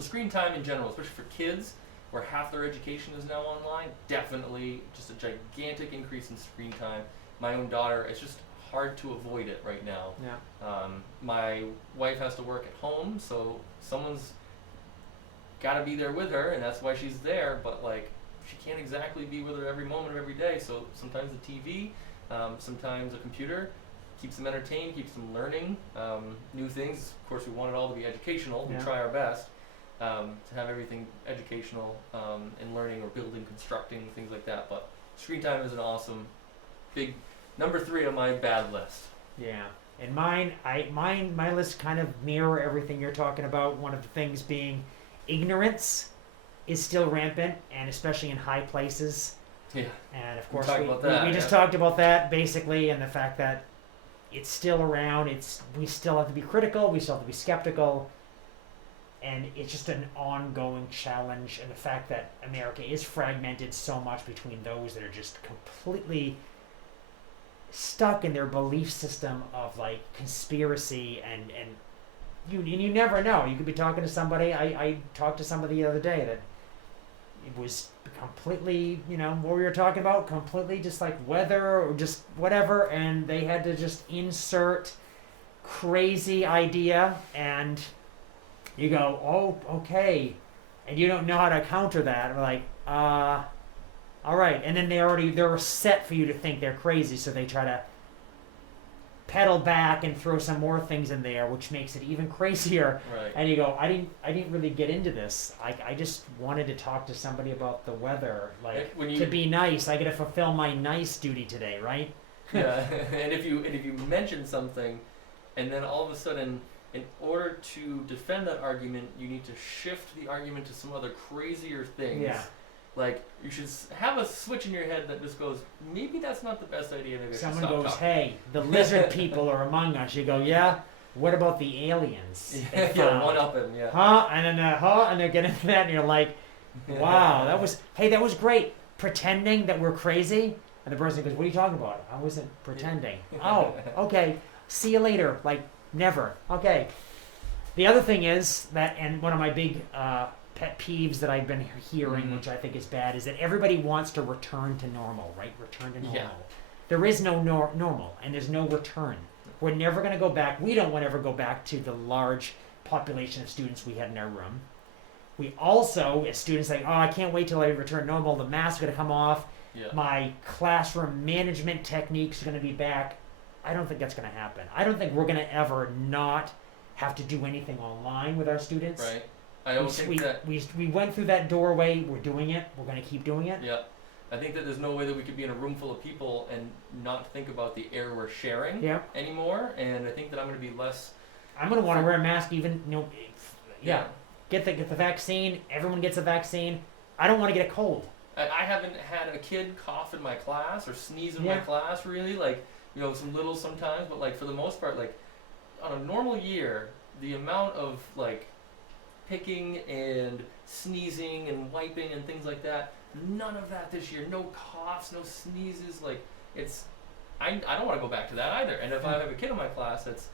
screen time in general, especially for kids, where half their education is now online, definitely just a gigantic increase in screen time. My own daughter, it's just hard to avoid it right now. Yeah. My wife has to work at home, so someone's got to be there with her, and that's why she's there. But she can't exactly be with her every moment of every day. So sometimes the TV, sometimes a computer keeps them entertained, keeps them learning new things. Of course, we want it all to be educational. We try our best to have everything educational and learning or building, constructing, things like that. But screen time is an awesome big number 3 on my bad list. Yeah. And my list kind of mirror everything you're talking about. One of the things being ignorance is still rampant, and especially in high places. Yeah. And of We course, talked about that, we just yeah. talked about that basically, and the fact that it's still around. We still have to be critical. We still have to be skeptical, and it's just an ongoing challenge. And the fact that America is fragmented so much between those that are just completely stuck in their belief system of like conspiracy and you never know. You could be talking to somebody. I talked to somebody the other day that it was completely, what we were talking about, completely just like weather or just whatever, and they had to just insert crazy idea, and you go, oh, okay, and you don't know how to counter that. We're like, all right, and then they're set for you to think they're crazy, so they try to pedal back and throw some more things in there, which makes it even crazier. Right. And you go, I didn't really get into this. I just wanted to talk to somebody about the weather, like to be nice. I got to fulfill my nice duty today, right? Yeah. And if you mention something, and then all of a sudden, in order to defend that argument, you need to shift the argument to some other crazier things. Yeah. Like, you should have a switch in your head that just goes, maybe that's not the best idea. Maybe I should Someone stop goes, talking. hey, the lizard people are among us. You go, yeah. What about the aliens? Yeah, one up him, yeah. Huh? And then and they're getting into that, and you're like, wow, that was great. Pretending that we're crazy, and the person goes, what are you talking about? I wasn't pretending. Oh, okay. See you later. Like, never. Okay. The other thing is that, and one of my big pet peeves that I've been hearing, which I think is bad, is that everybody wants to return to normal, right? Return to normal. Yeah. There is no normal, and there's no return. We're never going to go back. We don't want to ever go back to the large population of students we had in our room. We also, as students, say, oh, I can't wait till I return normal. The masks are going to come off. Yeah. My classroom management techniques are going to be back. I don't think that's going to happen. I don't think we're going to ever not have to do anything online with our students. Right. I don't think that... We went through that doorway. We're doing it. We're going to keep doing it. Yeah. I think that there's no way that we could be in a room full of people and not think about the air we're sharing anymore. And I think that I'm going to be less... I'm going to want to wear a mask even... Get the vaccine. Everyone gets a vaccine. I don't want to get a cold. I haven't had a kid cough in my class or sneeze in my class, really. Like, some little sometimes. But, like, for the most part, like, on a normal year, the amount of, like, picking and sneezing and wiping and things like that, none of that this year. No coughs, no sneezes. Like, I don't want to go back to that either. And if I have a kid in my class that's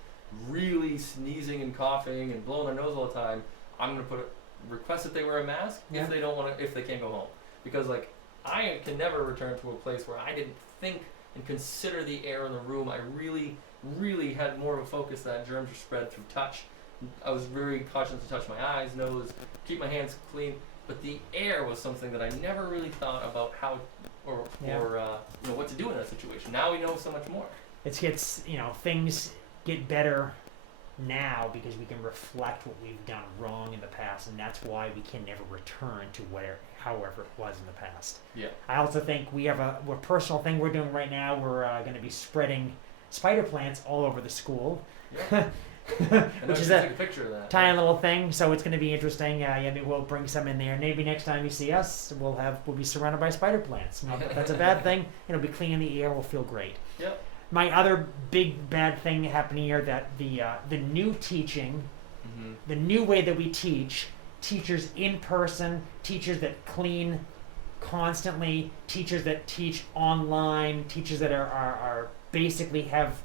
really sneezing and coughing and blowing their nose all the time, I'm going to request that they wear a mask if they can't go home. Because, like, I can never return to a place where I didn't think and consider the air in the room. I really, really had more of a focus that germs are spread through touch. I was very cautious to touch my eyes, nose, keep my hands clean. But the air was something that I never really thought about how or what to do in that situation. Now we know so much more. Things get better now because we can reflect what we've done wrong in the past, and that's why we can never return to however it was in the past. Yeah. I also think we have a personal thing we're doing right now. We're going to be spreading spider plants all over the school. Yeah. Which is a picture of that. Tiny little thing, so it's going to be interesting. Maybe we'll bring some in there. Maybe next time you see us, we'll be surrounded by spider plants. Not that that's a bad thing. It'll be clean in the air. We'll feel great. Yep. My other big bad thing happening here, that the new teaching, the new way that we teach, teachers in person, teachers that clean constantly, teachers that teach online, teachers that are basically have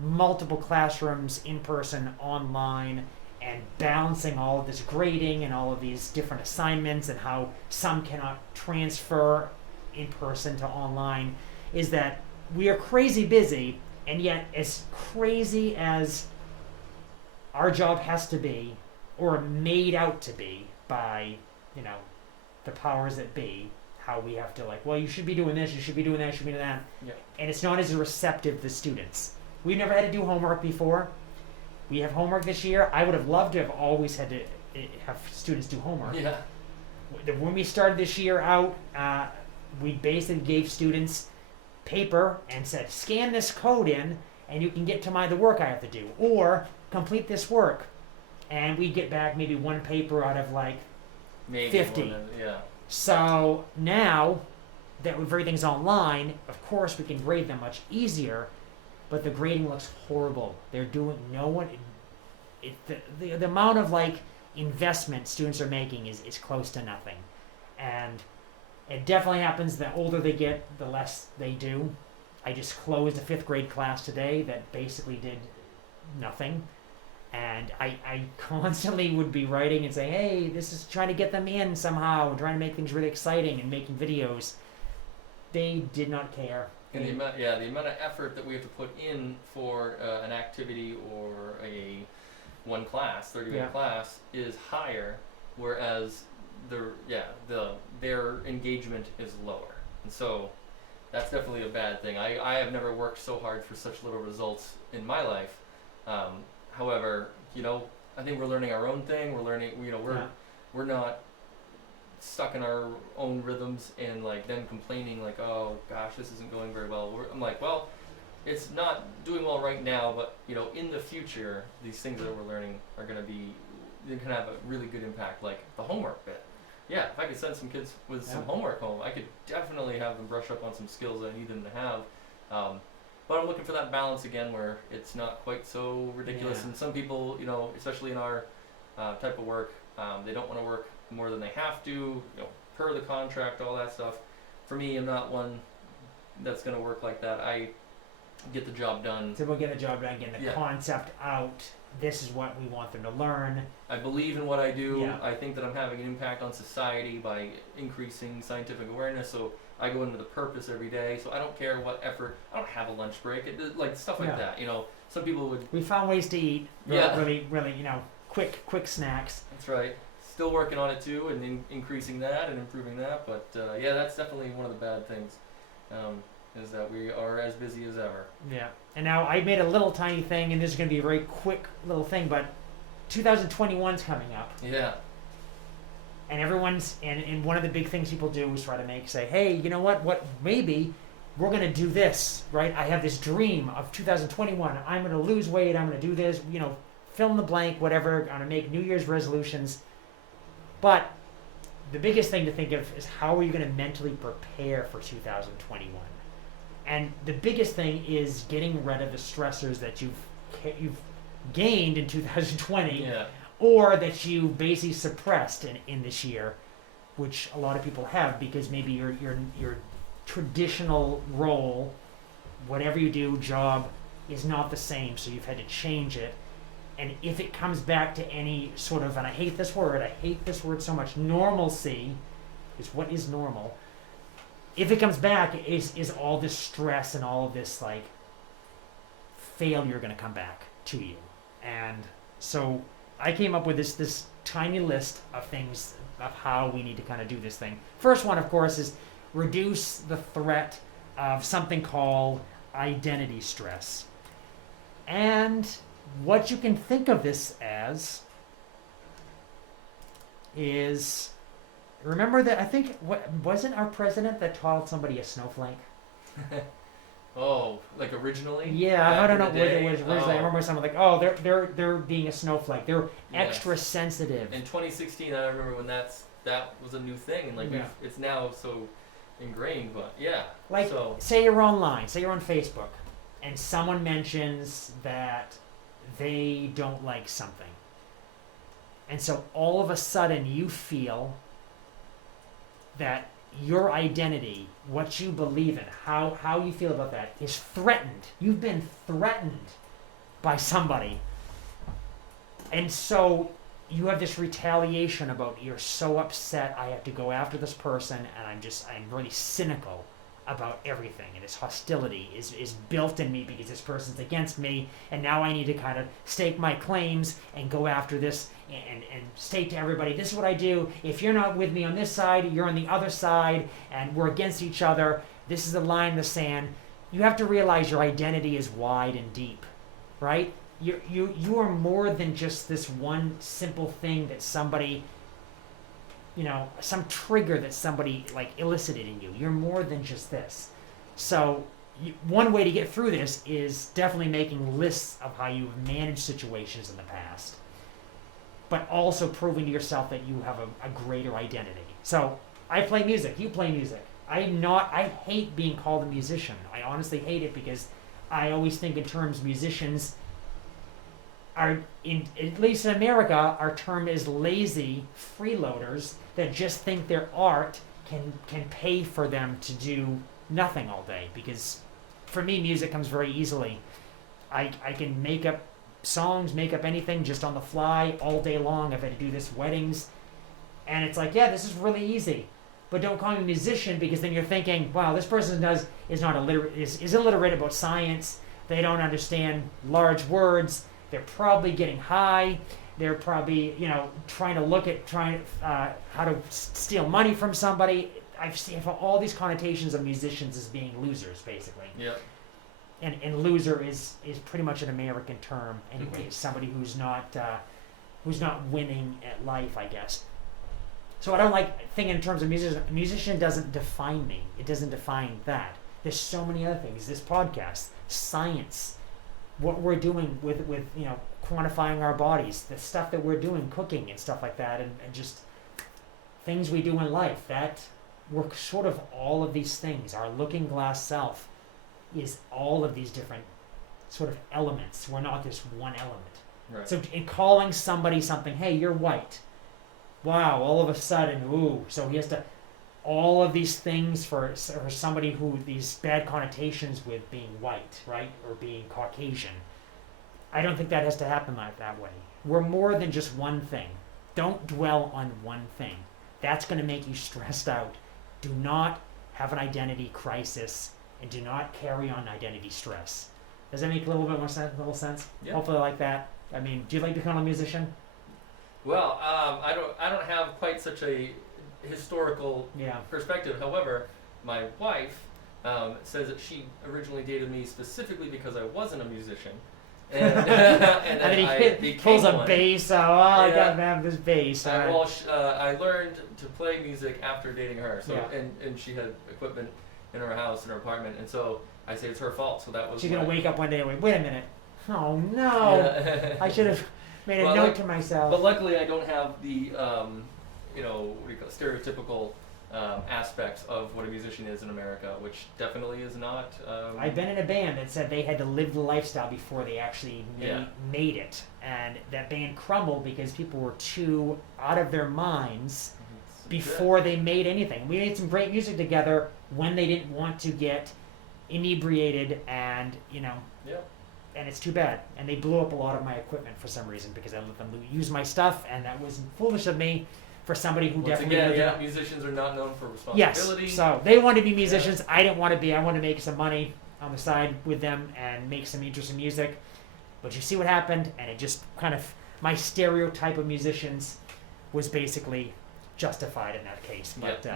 multiple classrooms in person, online, and balancing all of this grading and all of these different assignments and how some cannot transfer in person to online, is that we are crazy busy, and yet as crazy as our job has to be, or made out to be by, the powers that be, how we have to you should be doing this, you should be doing that, you should be doing that. Yeah. And it's not as receptive to students. We've never had to do homework before. We have homework this year. I would have loved to have always had to have students do homework. Yeah. When we started this year out, we basically gave students paper and said, scan this code in, and you can get to the work I have to do, or complete this work, and we get back maybe one paper out of like Maybe 50. Yeah. So now that everything's online, of course we can grade them much easier, but the grading looks horrible. They're doing no one. The amount of like investment students are making is close to nothing, and it definitely happens. The older they get, the less they do. I just closed a 5th grade class today that basically did nothing. And I constantly would be writing and saying, hey, this is trying to get them in somehow, and trying to make things really exciting and making videos. They did not care. And the amount of effort that we have to put in for an activity or a one class, 30-minute class, is higher, whereas their engagement is lower. And so that's definitely a bad thing. I have never worked so hard for such little results in my life. However, I think we're learning our own thing. We're learning, we're not stuck in our own rhythms and like then complaining like, oh gosh, this isn't going very well. I'm like, well, it's not doing well right now, but in the future, these things that we're learning are going to have a really good impact. Like the homework bit. Yeah, if I could send some kids with some homework home, I could definitely have them brush up on some skills that I need them to have. But I'm looking for that balance again where it's not quite so ridiculous. Yeah. And some people, especially in our type of work, they don't want to work more than they have to, per the contract, all that stuff. For me, I'm not one that's going to work like that. I get the job done. So we'll get the job done, getting the concept out. This is what we want them to learn. I believe in what I do. Yeah. I think that I'm having an impact on society by increasing scientific awareness. So I go into the purpose every day. So I don't care what effort. I don't have a lunch break. Like stuff like that. Some people would. We found ways to eat. Really, quick snacks. That's right. Still working on it too, and increasing that and improving that. But that's definitely one of the bad things. Is that we are as busy as ever. Yeah. And now I made a little tiny thing, and this is going to be a very quick little thing, but 2021's coming up. Yeah. And everyone's, and one of the big things people do is try to say, hey, you know what, maybe we're going to do this, right? I have this dream of 2021. I'm going to lose weight. I'm going to do this, fill in the blank, whatever. I'm going to make New Year's resolutions. But the biggest thing to think of is how are you going to mentally prepare for 2021? And the biggest thing is getting rid of the stressors that you've gained in 2020, or that you basically suppressed in this year, which a lot of people have because maybe your traditional role, whatever you do, job, is not the same, so you've had to change it. And if it comes back to any sort of, and I hate this word so much, normalcy, is what is normal. If it comes back, is all this stress and all of this like failure going to come back to you? And so I came up with this tiny list of things of how we need to kind of do this thing. First one, of course, is reduce the threat of something called identity stress. And what you can think of this as is, remember that, I think, wasn't our president that called somebody a snowflake? Oh, like originally? Yeah, I don't know where it was originally. I remember someone like, oh, they're being a snowflake. They're extra sensitive. In 2016, I remember when that was a new thing, and it's now so ingrained. But say you're online, say you're on Facebook, and someone mentions that they don't like something, and so all of a sudden you feel that your identity, what you believe in, how you feel about that is threatened. You've been threatened by somebody. And so you have this retaliation about, you're so upset, I have to go after this person, and I'm really cynical about everything, and this hostility is built in me because this person's against me, and now I need to kind of stake my claims and go after this and state to everybody, this is what I do. If you're not with me on this side, you're on the other side, and we're against each other. This is the line in the sand. You have to realize your identity is wide and deep, right? You are more than just this one simple thing that somebody, some trigger that somebody like elicited in you. You're more than just this. So one way to get through this is definitely making lists of how you've managed situations in the past, but also proving to yourself that you have a greater identity. So I play music, you play music. I hate being called a musician. I honestly hate it because I always think in terms musicians are, at least in America, our term is lazy freeloaders that just think their art can pay for them to do nothing all day. Because for me, music comes very easily. I can make up songs, make up anything just on the fly all day long. I've had to do this weddings, and it's like, yeah, this is really easy. But don't call me a musician, because then you're thinking, wow, this person is illiterate about science. They don't understand large words. They're probably getting high. They're probably, trying how to steal money from somebody. I've seen all these connotations of musicians as being losers, basically. Yeah. And loser is pretty much an American term, anyway. Somebody who's not winning at life, I guess. So I don't like thinking in terms of musician. A musician doesn't define me. It doesn't define that. There's so many other things. This podcast, science, what we're doing with quantifying our bodies, the stuff that we're doing, cooking and stuff like that, and just things we do in life. That we're sort of all of these things. Our looking glass self is all of these different sort of elements. We're not just one element. Right. So in calling somebody something, hey, you're white. Wow, all of a sudden, ooh. So he has to, all of these things for somebody who, these bad connotations with being white, right? Or being Caucasian. I don't think that has to happen that way. We're more than just one thing. Don't dwell on one thing. That's going to make you stressed out. Do not have an identity crisis, and do not carry on identity stress. Does that make a little bit more sense? Yeah. Hopefully like that. I mean, do you like to become a musician? Well, I don't have quite such a historical perspective. However, my wife says that she originally dated me specifically because I wasn't a musician, and then he pulls a bass. I gotta have this bass. I learned to play music after dating her. So and she had equipment in her house, in her apartment, and so I say it's her fault. So that was. She's gonna wake up one day and wait a minute. Oh no! Yeah. I should have made a note to myself. But luckily, I don't have the stereotypical aspects of what a musician is in America, which definitely is not. I've been in a band that said they had to live the lifestyle before they actually made it, and that band crumbled because people were too out of their minds before they made anything. We made some great music together when they didn't want to get inebriated, and and it's too bad. And they blew up a lot of my equipment for some reason because I let them use my stuff, and that was foolish of me for somebody who musicians are not known for responsibility. Yes, so they wanted to be musicians. I didn't want to be. I wanted to make some money on the side with them and make some interesting music. But you see what happened, and it just kind of, my stereotype of musicians was basically justified in that case. But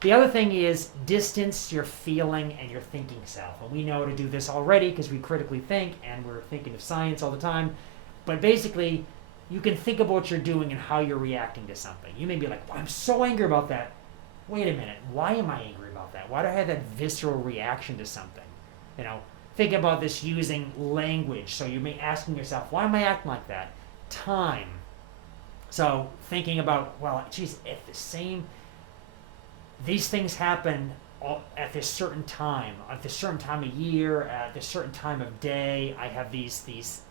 the other thing is distance your feeling and your thinking self. And we know to do this already because we critically think and we're thinking of science all the time. But basically, you can think about what you're doing and how you're reacting to something. You may be like, well, I'm so angry about that. Wait a minute. Why am I angry about that? Why do I have that visceral reaction to something? Think about this using language. So you may be asking yourself, why am I acting like that? Time. So thinking about, well, geez, these things happen at this certain time of year, at this certain time of day. I have this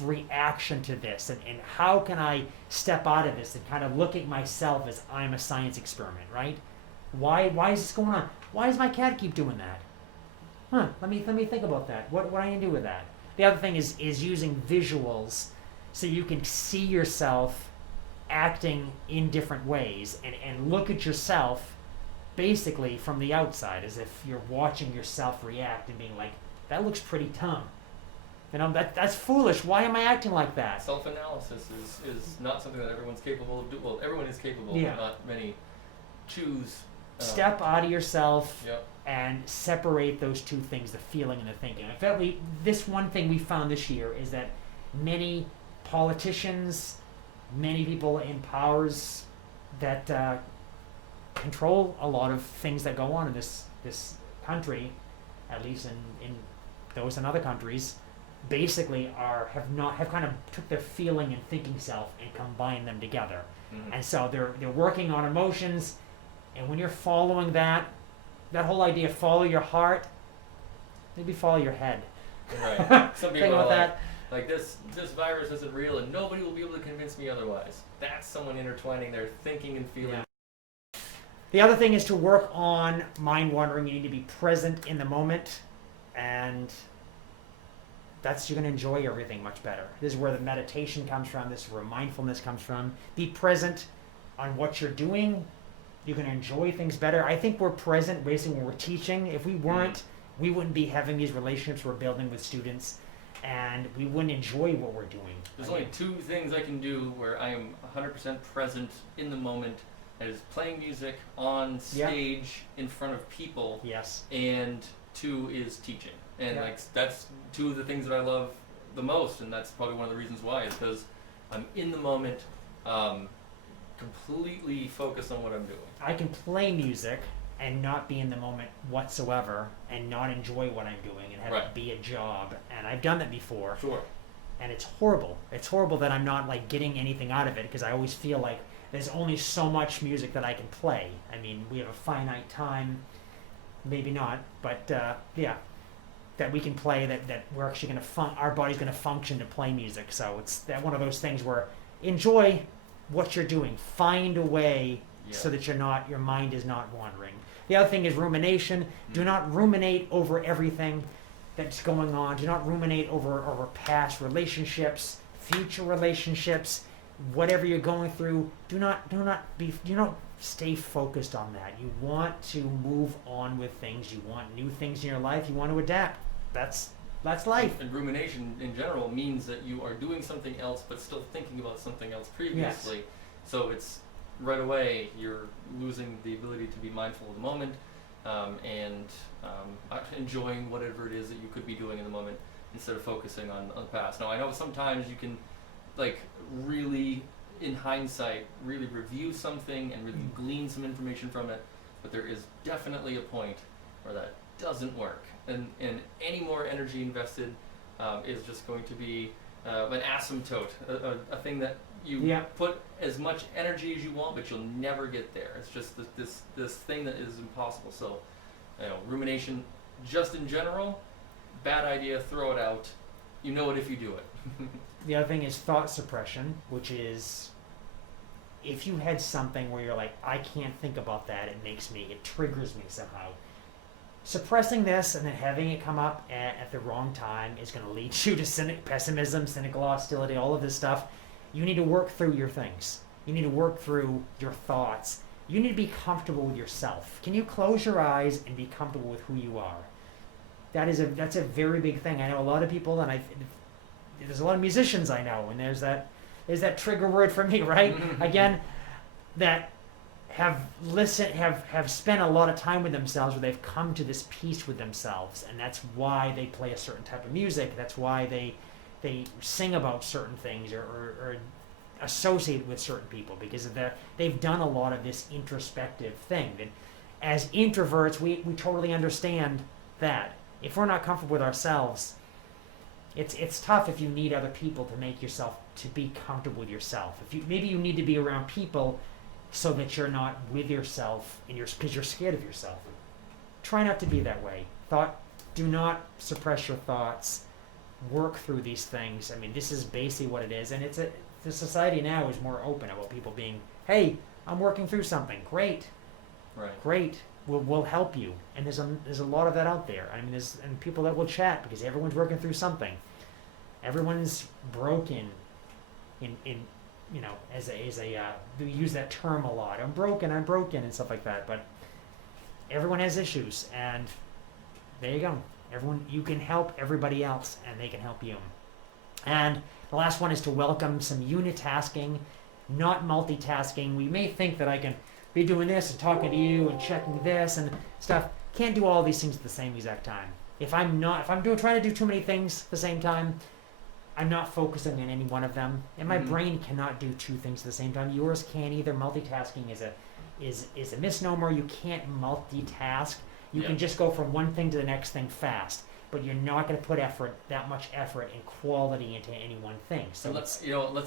reaction to this, and how can I step out of this and kind of look at myself as I'm a science experiment, right? Why is this going on? Why does my cat keep doing that? Let me think about that. What am I gonna do with that? The other thing is using visuals so you can see yourself acting in different ways and look at yourself basically from the outside as if you're watching yourself react and being like, that looks pretty dumb. That's foolish. Why am I acting like that? Self-analysis is not something that everyone's capable of doing. Well, everyone is capable, but not many choose. Step out of yourself and separate those two things, the feeling and the thinking. In fact, this one thing we found this year is that many politicians, many people in powers that control a lot of things that go on in this country at least in those in other countries, basically have kind of took their feeling and thinking self and combined them together. Mhm. And so they're working on emotions, and when you're following that whole idea, follow your heart, maybe follow your head. Right. Some Think people are about that. like this virus isn't real and nobody will be able to convince me otherwise. That's someone intertwining their thinking and feeling. Yeah. The other thing is to work on mind wandering. You need to be present in the moment, and you're going to enjoy everything much better. This is where the meditation comes from. This is where mindfulness comes from. Be present on what you're doing. You're going to enjoy things better. I think we're present basically when we're teaching. If we weren't, we wouldn't be having these relationships we're building with students, and we wouldn't enjoy what we're doing. There's only two things I can do where I am 100% present in the moment. That is playing music on stage in front of people. Yes. And two is teaching. And Yeah. like that's two of the things that I love the most, and that's probably one of the reasons why, is because I'm in the moment, completely focused on what I'm doing. I can play music and not be in the moment whatsoever and not enjoy what I'm doing and have it be a job. And I've done that before. Sure. And it's horrible. It's horrible that I'm not like getting anything out of it, because I always feel like there's only so much music that I can play. I mean, we have a finite time, maybe not, but that we can play, that we're actually going to our body's going to function to play music. So it's that one of those things where enjoy what you're doing. Find a way so that your mind is not wandering. The other thing is rumination. Do not ruminate over everything that's going on. Do not ruminate over past relationships, future relationships, whatever you're going through. Do not stay focused on that. You want to move on with things. You want new things in your life. You want to adapt. That's life. And rumination in general means that you are doing something else but still thinking about something else previously. Yes. So it's right away you're losing the ability to be mindful of the moment, and enjoying whatever it is that you could be doing in the moment instead of focusing on the past. Now I know sometimes you can like really, in hindsight, really review something and really glean some information from it, but there is definitely a point where that doesn't work, and any more energy invested is just going to be an asymptote, a thing that you put as much energy as you want, but you'll never get there. It's just this thing that is impossible. So, rumination, just in general, bad idea. Throw it out. You know it if you do it. The other thing is thought suppression, which is if you had something where you're like, I can't think about that, it triggers me somehow. Suppressing this and then having it come up at the wrong time is going to lead you to pessimism, cynical hostility, all of this stuff. You need to work through your things. You need to work through your thoughts. You need to be comfortable with yourself. Can you close your eyes and be comfortable with who you are? That's a very big thing. I know a lot of people, and there's a lot of musicians I know, and there's that trigger word for me, right? Again, that have spent a lot of time with themselves, where they've come to this peace with themselves, and that's why they play a certain type of music. That's why they sing about certain things or associate with certain people, because they've done a lot of this introspective thing. And as introverts, we totally understand that. If we're not comfortable with ourselves, it's tough if you need other people to make yourself to be comfortable with yourself. Maybe you need to be around people so that you're not with yourself because you're scared of yourself. Try not to be that way. Do not suppress your thoughts. Work through these things. I mean, this is basically what it is, and the society now is more open about people being, hey, I'm working through something. Great, right? Great. We'll help you. And there's a lot of that out there. I mean, there's people that will chat because everyone's working through something. Everyone's broken. We use that term a lot. I'm broken, and stuff like that. But everyone has issues, and there you go. You can help everybody else, and they can help you. And the last one is to welcome some unitasking, not multitasking. We may think that I can be doing this and talking to you and checking this and stuff. Can't do all these things at the same exact time. If I'm trying to do too many things at the same time, I'm not focusing on any one of them, and my brain cannot do two things at the same time. Yours can't either. Multitasking is a misnomer. You can't multitask. You Yeah. can just go from one thing to the next thing fast, but you're not going to put that much effort and quality into any one thing. So let's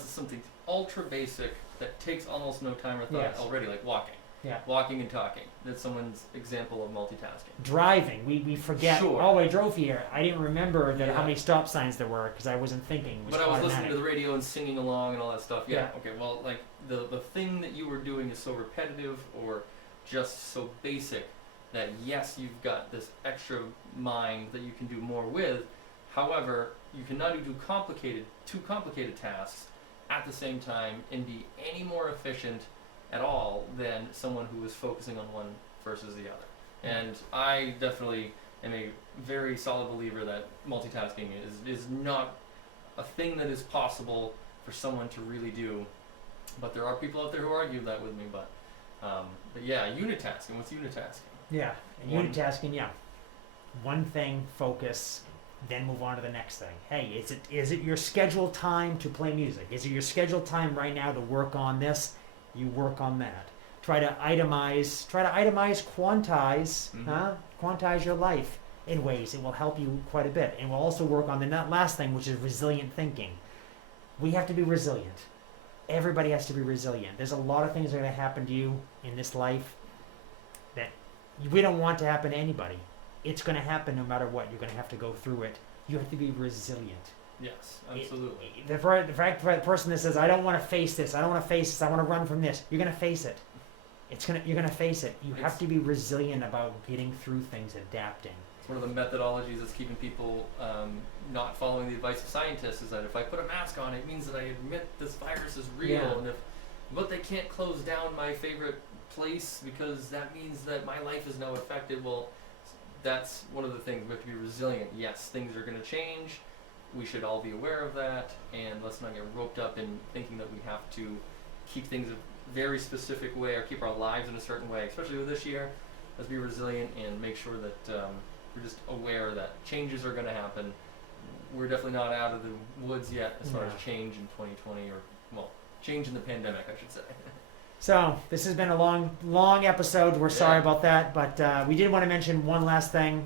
something ultra basic that takes almost no time or thought Yes. already, like walking. Yeah. Walking and talking. That's someone's example of multitasking. driving, we forget. Sure. Oh, I drove here. I didn't remember that Yeah. how many stop signs there were because I wasn't thinking. It was But I was automatic. listening to the radio and singing along and all that stuff. Yeah. Yeah. Okay. Well, like the thing that you were doing is so repetitive or just so basic that yes, you've got this extra mind that you can do more with. However, you cannot do too complicated tasks at the same time and be any more efficient at all than someone who is focusing on one versus the other. And I definitely am a very solid believer that multitasking is not a thing that is possible for someone to really do. But there are people out there who argue that with me. But yeah, unitasking. What's unitasking? Yeah, and One- unitasking. Yeah, one thing, focus, then move on to the next thing. Hey, is it your scheduled time to play music? Is it your scheduled time right now to work on this? You work on that. Try to itemize, quantize, Mhm. quantize your life in ways. It will help you quite a bit. And we'll also work on the last thing, which is resilient thinking. We have to be resilient. Everybody has to be resilient. There's a lot of things that are going to happen to you in this life that we don't want to happen to anybody. It's going to happen no matter what. You're going to have to go through it. You have to be resilient. Yes, absolutely. The person that says, I don't want to face this, I want to run from this, you're going to face it. You're going to face it. You have to be resilient about getting through things, adapting. It's one of the methodologies that's keeping people not following the advice of scientists is that if I put a mask on, it means that I admit this virus is real. Yeah. And but they can't close down my favorite place because that means that my life is now affected. Well, that's one of the things. We have to be resilient. Yes, things are going to change. We should all be aware of that, and let's not get roped up in thinking that we have to keep things a very specific way or keep our lives in a certain way, especially with this year. Let's be resilient and make sure that we're just aware that changes are going to happen. We're definitely not out of the woods yet as far as No. change in 2020 or, well, change in the pandemic, I should say. So this has been a long episode. We're sorry Yeah. about that, but we did want to mention one last thing.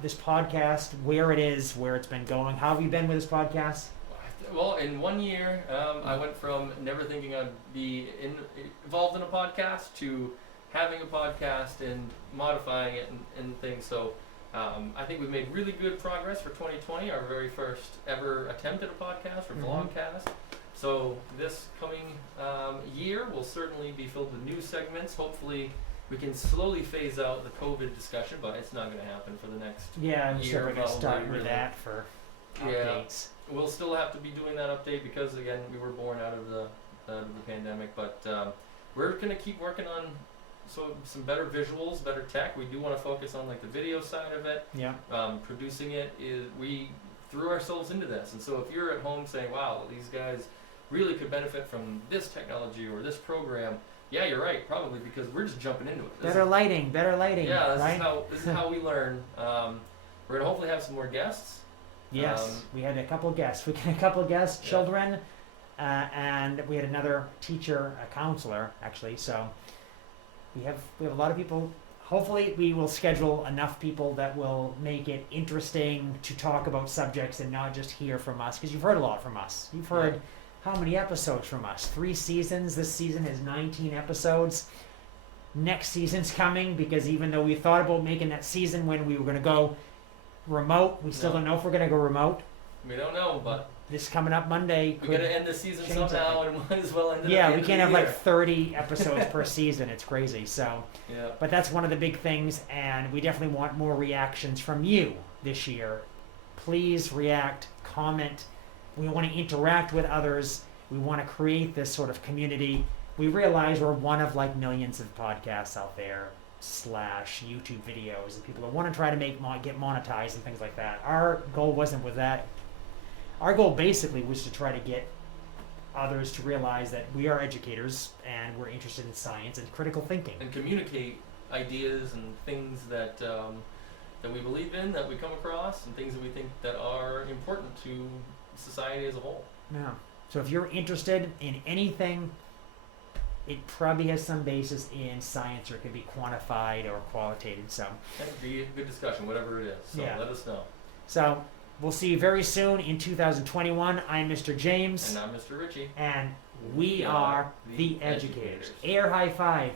This podcast, where it is, where it's been going. How have you been with this podcast? Well, in 1 year, I went from never thinking I'd be involved in a podcast to having a podcast and modifying it and things. So I think we've made really good progress for 2020, our very first ever attempt at a podcast or Mhm. vlogcast. So this coming year will certainly be filled with new segments. Hopefully we can slowly phase out the COVID discussion, but it's not going to happen for the next Yeah, I'm year. sure we're going to start probably, with really. that for Yeah. updates. We'll still have to be doing that update because again we were born out of the pandemic, but we're gonna keep working on some better visuals, better tech. We do want to focus on like the video side of it. Yeah. Producing it is we threw ourselves into this, and so if you're at home saying, "Wow, these guys really could benefit from this technology or this program," yeah, you're right, probably because we're just jumping into it. Better lighting. Yeah, right? this is how we learn. We're gonna hopefully have some more guests. Yes, we had a couple guests. We had a couple guests, Yeah. children, and we had another teacher, a counselor, actually. So we have a lot of people. Hopefully, we will schedule enough people that will make it interesting to talk about subjects and not just hear from us. Because you've heard a lot from us. You've heard how many episodes from us? 3 seasons. This season has 19 episodes. Next season's coming because even though we thought about making that season when we were going to go remote, we still No. don't know if we're going to go remote. We don't know, but This coming up Monday. we could gotta end the season change somehow, and might as well end it. Yeah, at the we end can't of have the like year. 30 episodes per season. It's crazy. So, Yeah. but that's one of the big things, and we definitely want more reactions from you this year. Please react, comment. We want to interact with others. We want to create this sort of community. We realize we're one of like millions of podcasts out there / YouTube videos, and people that want to try to get monetized and things like that. Our goal wasn't with that. Our goal basically was to try to get others to realize that we are educators and we're interested in science and critical thinking. And communicate ideas and things that that we believe in, that we come across, and things that we think that are important to society as a whole. Yeah. So if you're interested in anything, it probably has some basis in science or it can be quantified or qualitated. So, That'd be a good discussion, whatever it is. So Yeah. let us know. so we'll see you very soon in 2021. I'm Mr. James, And I'm Mr. Ritchie. and we are the educators. Air high five.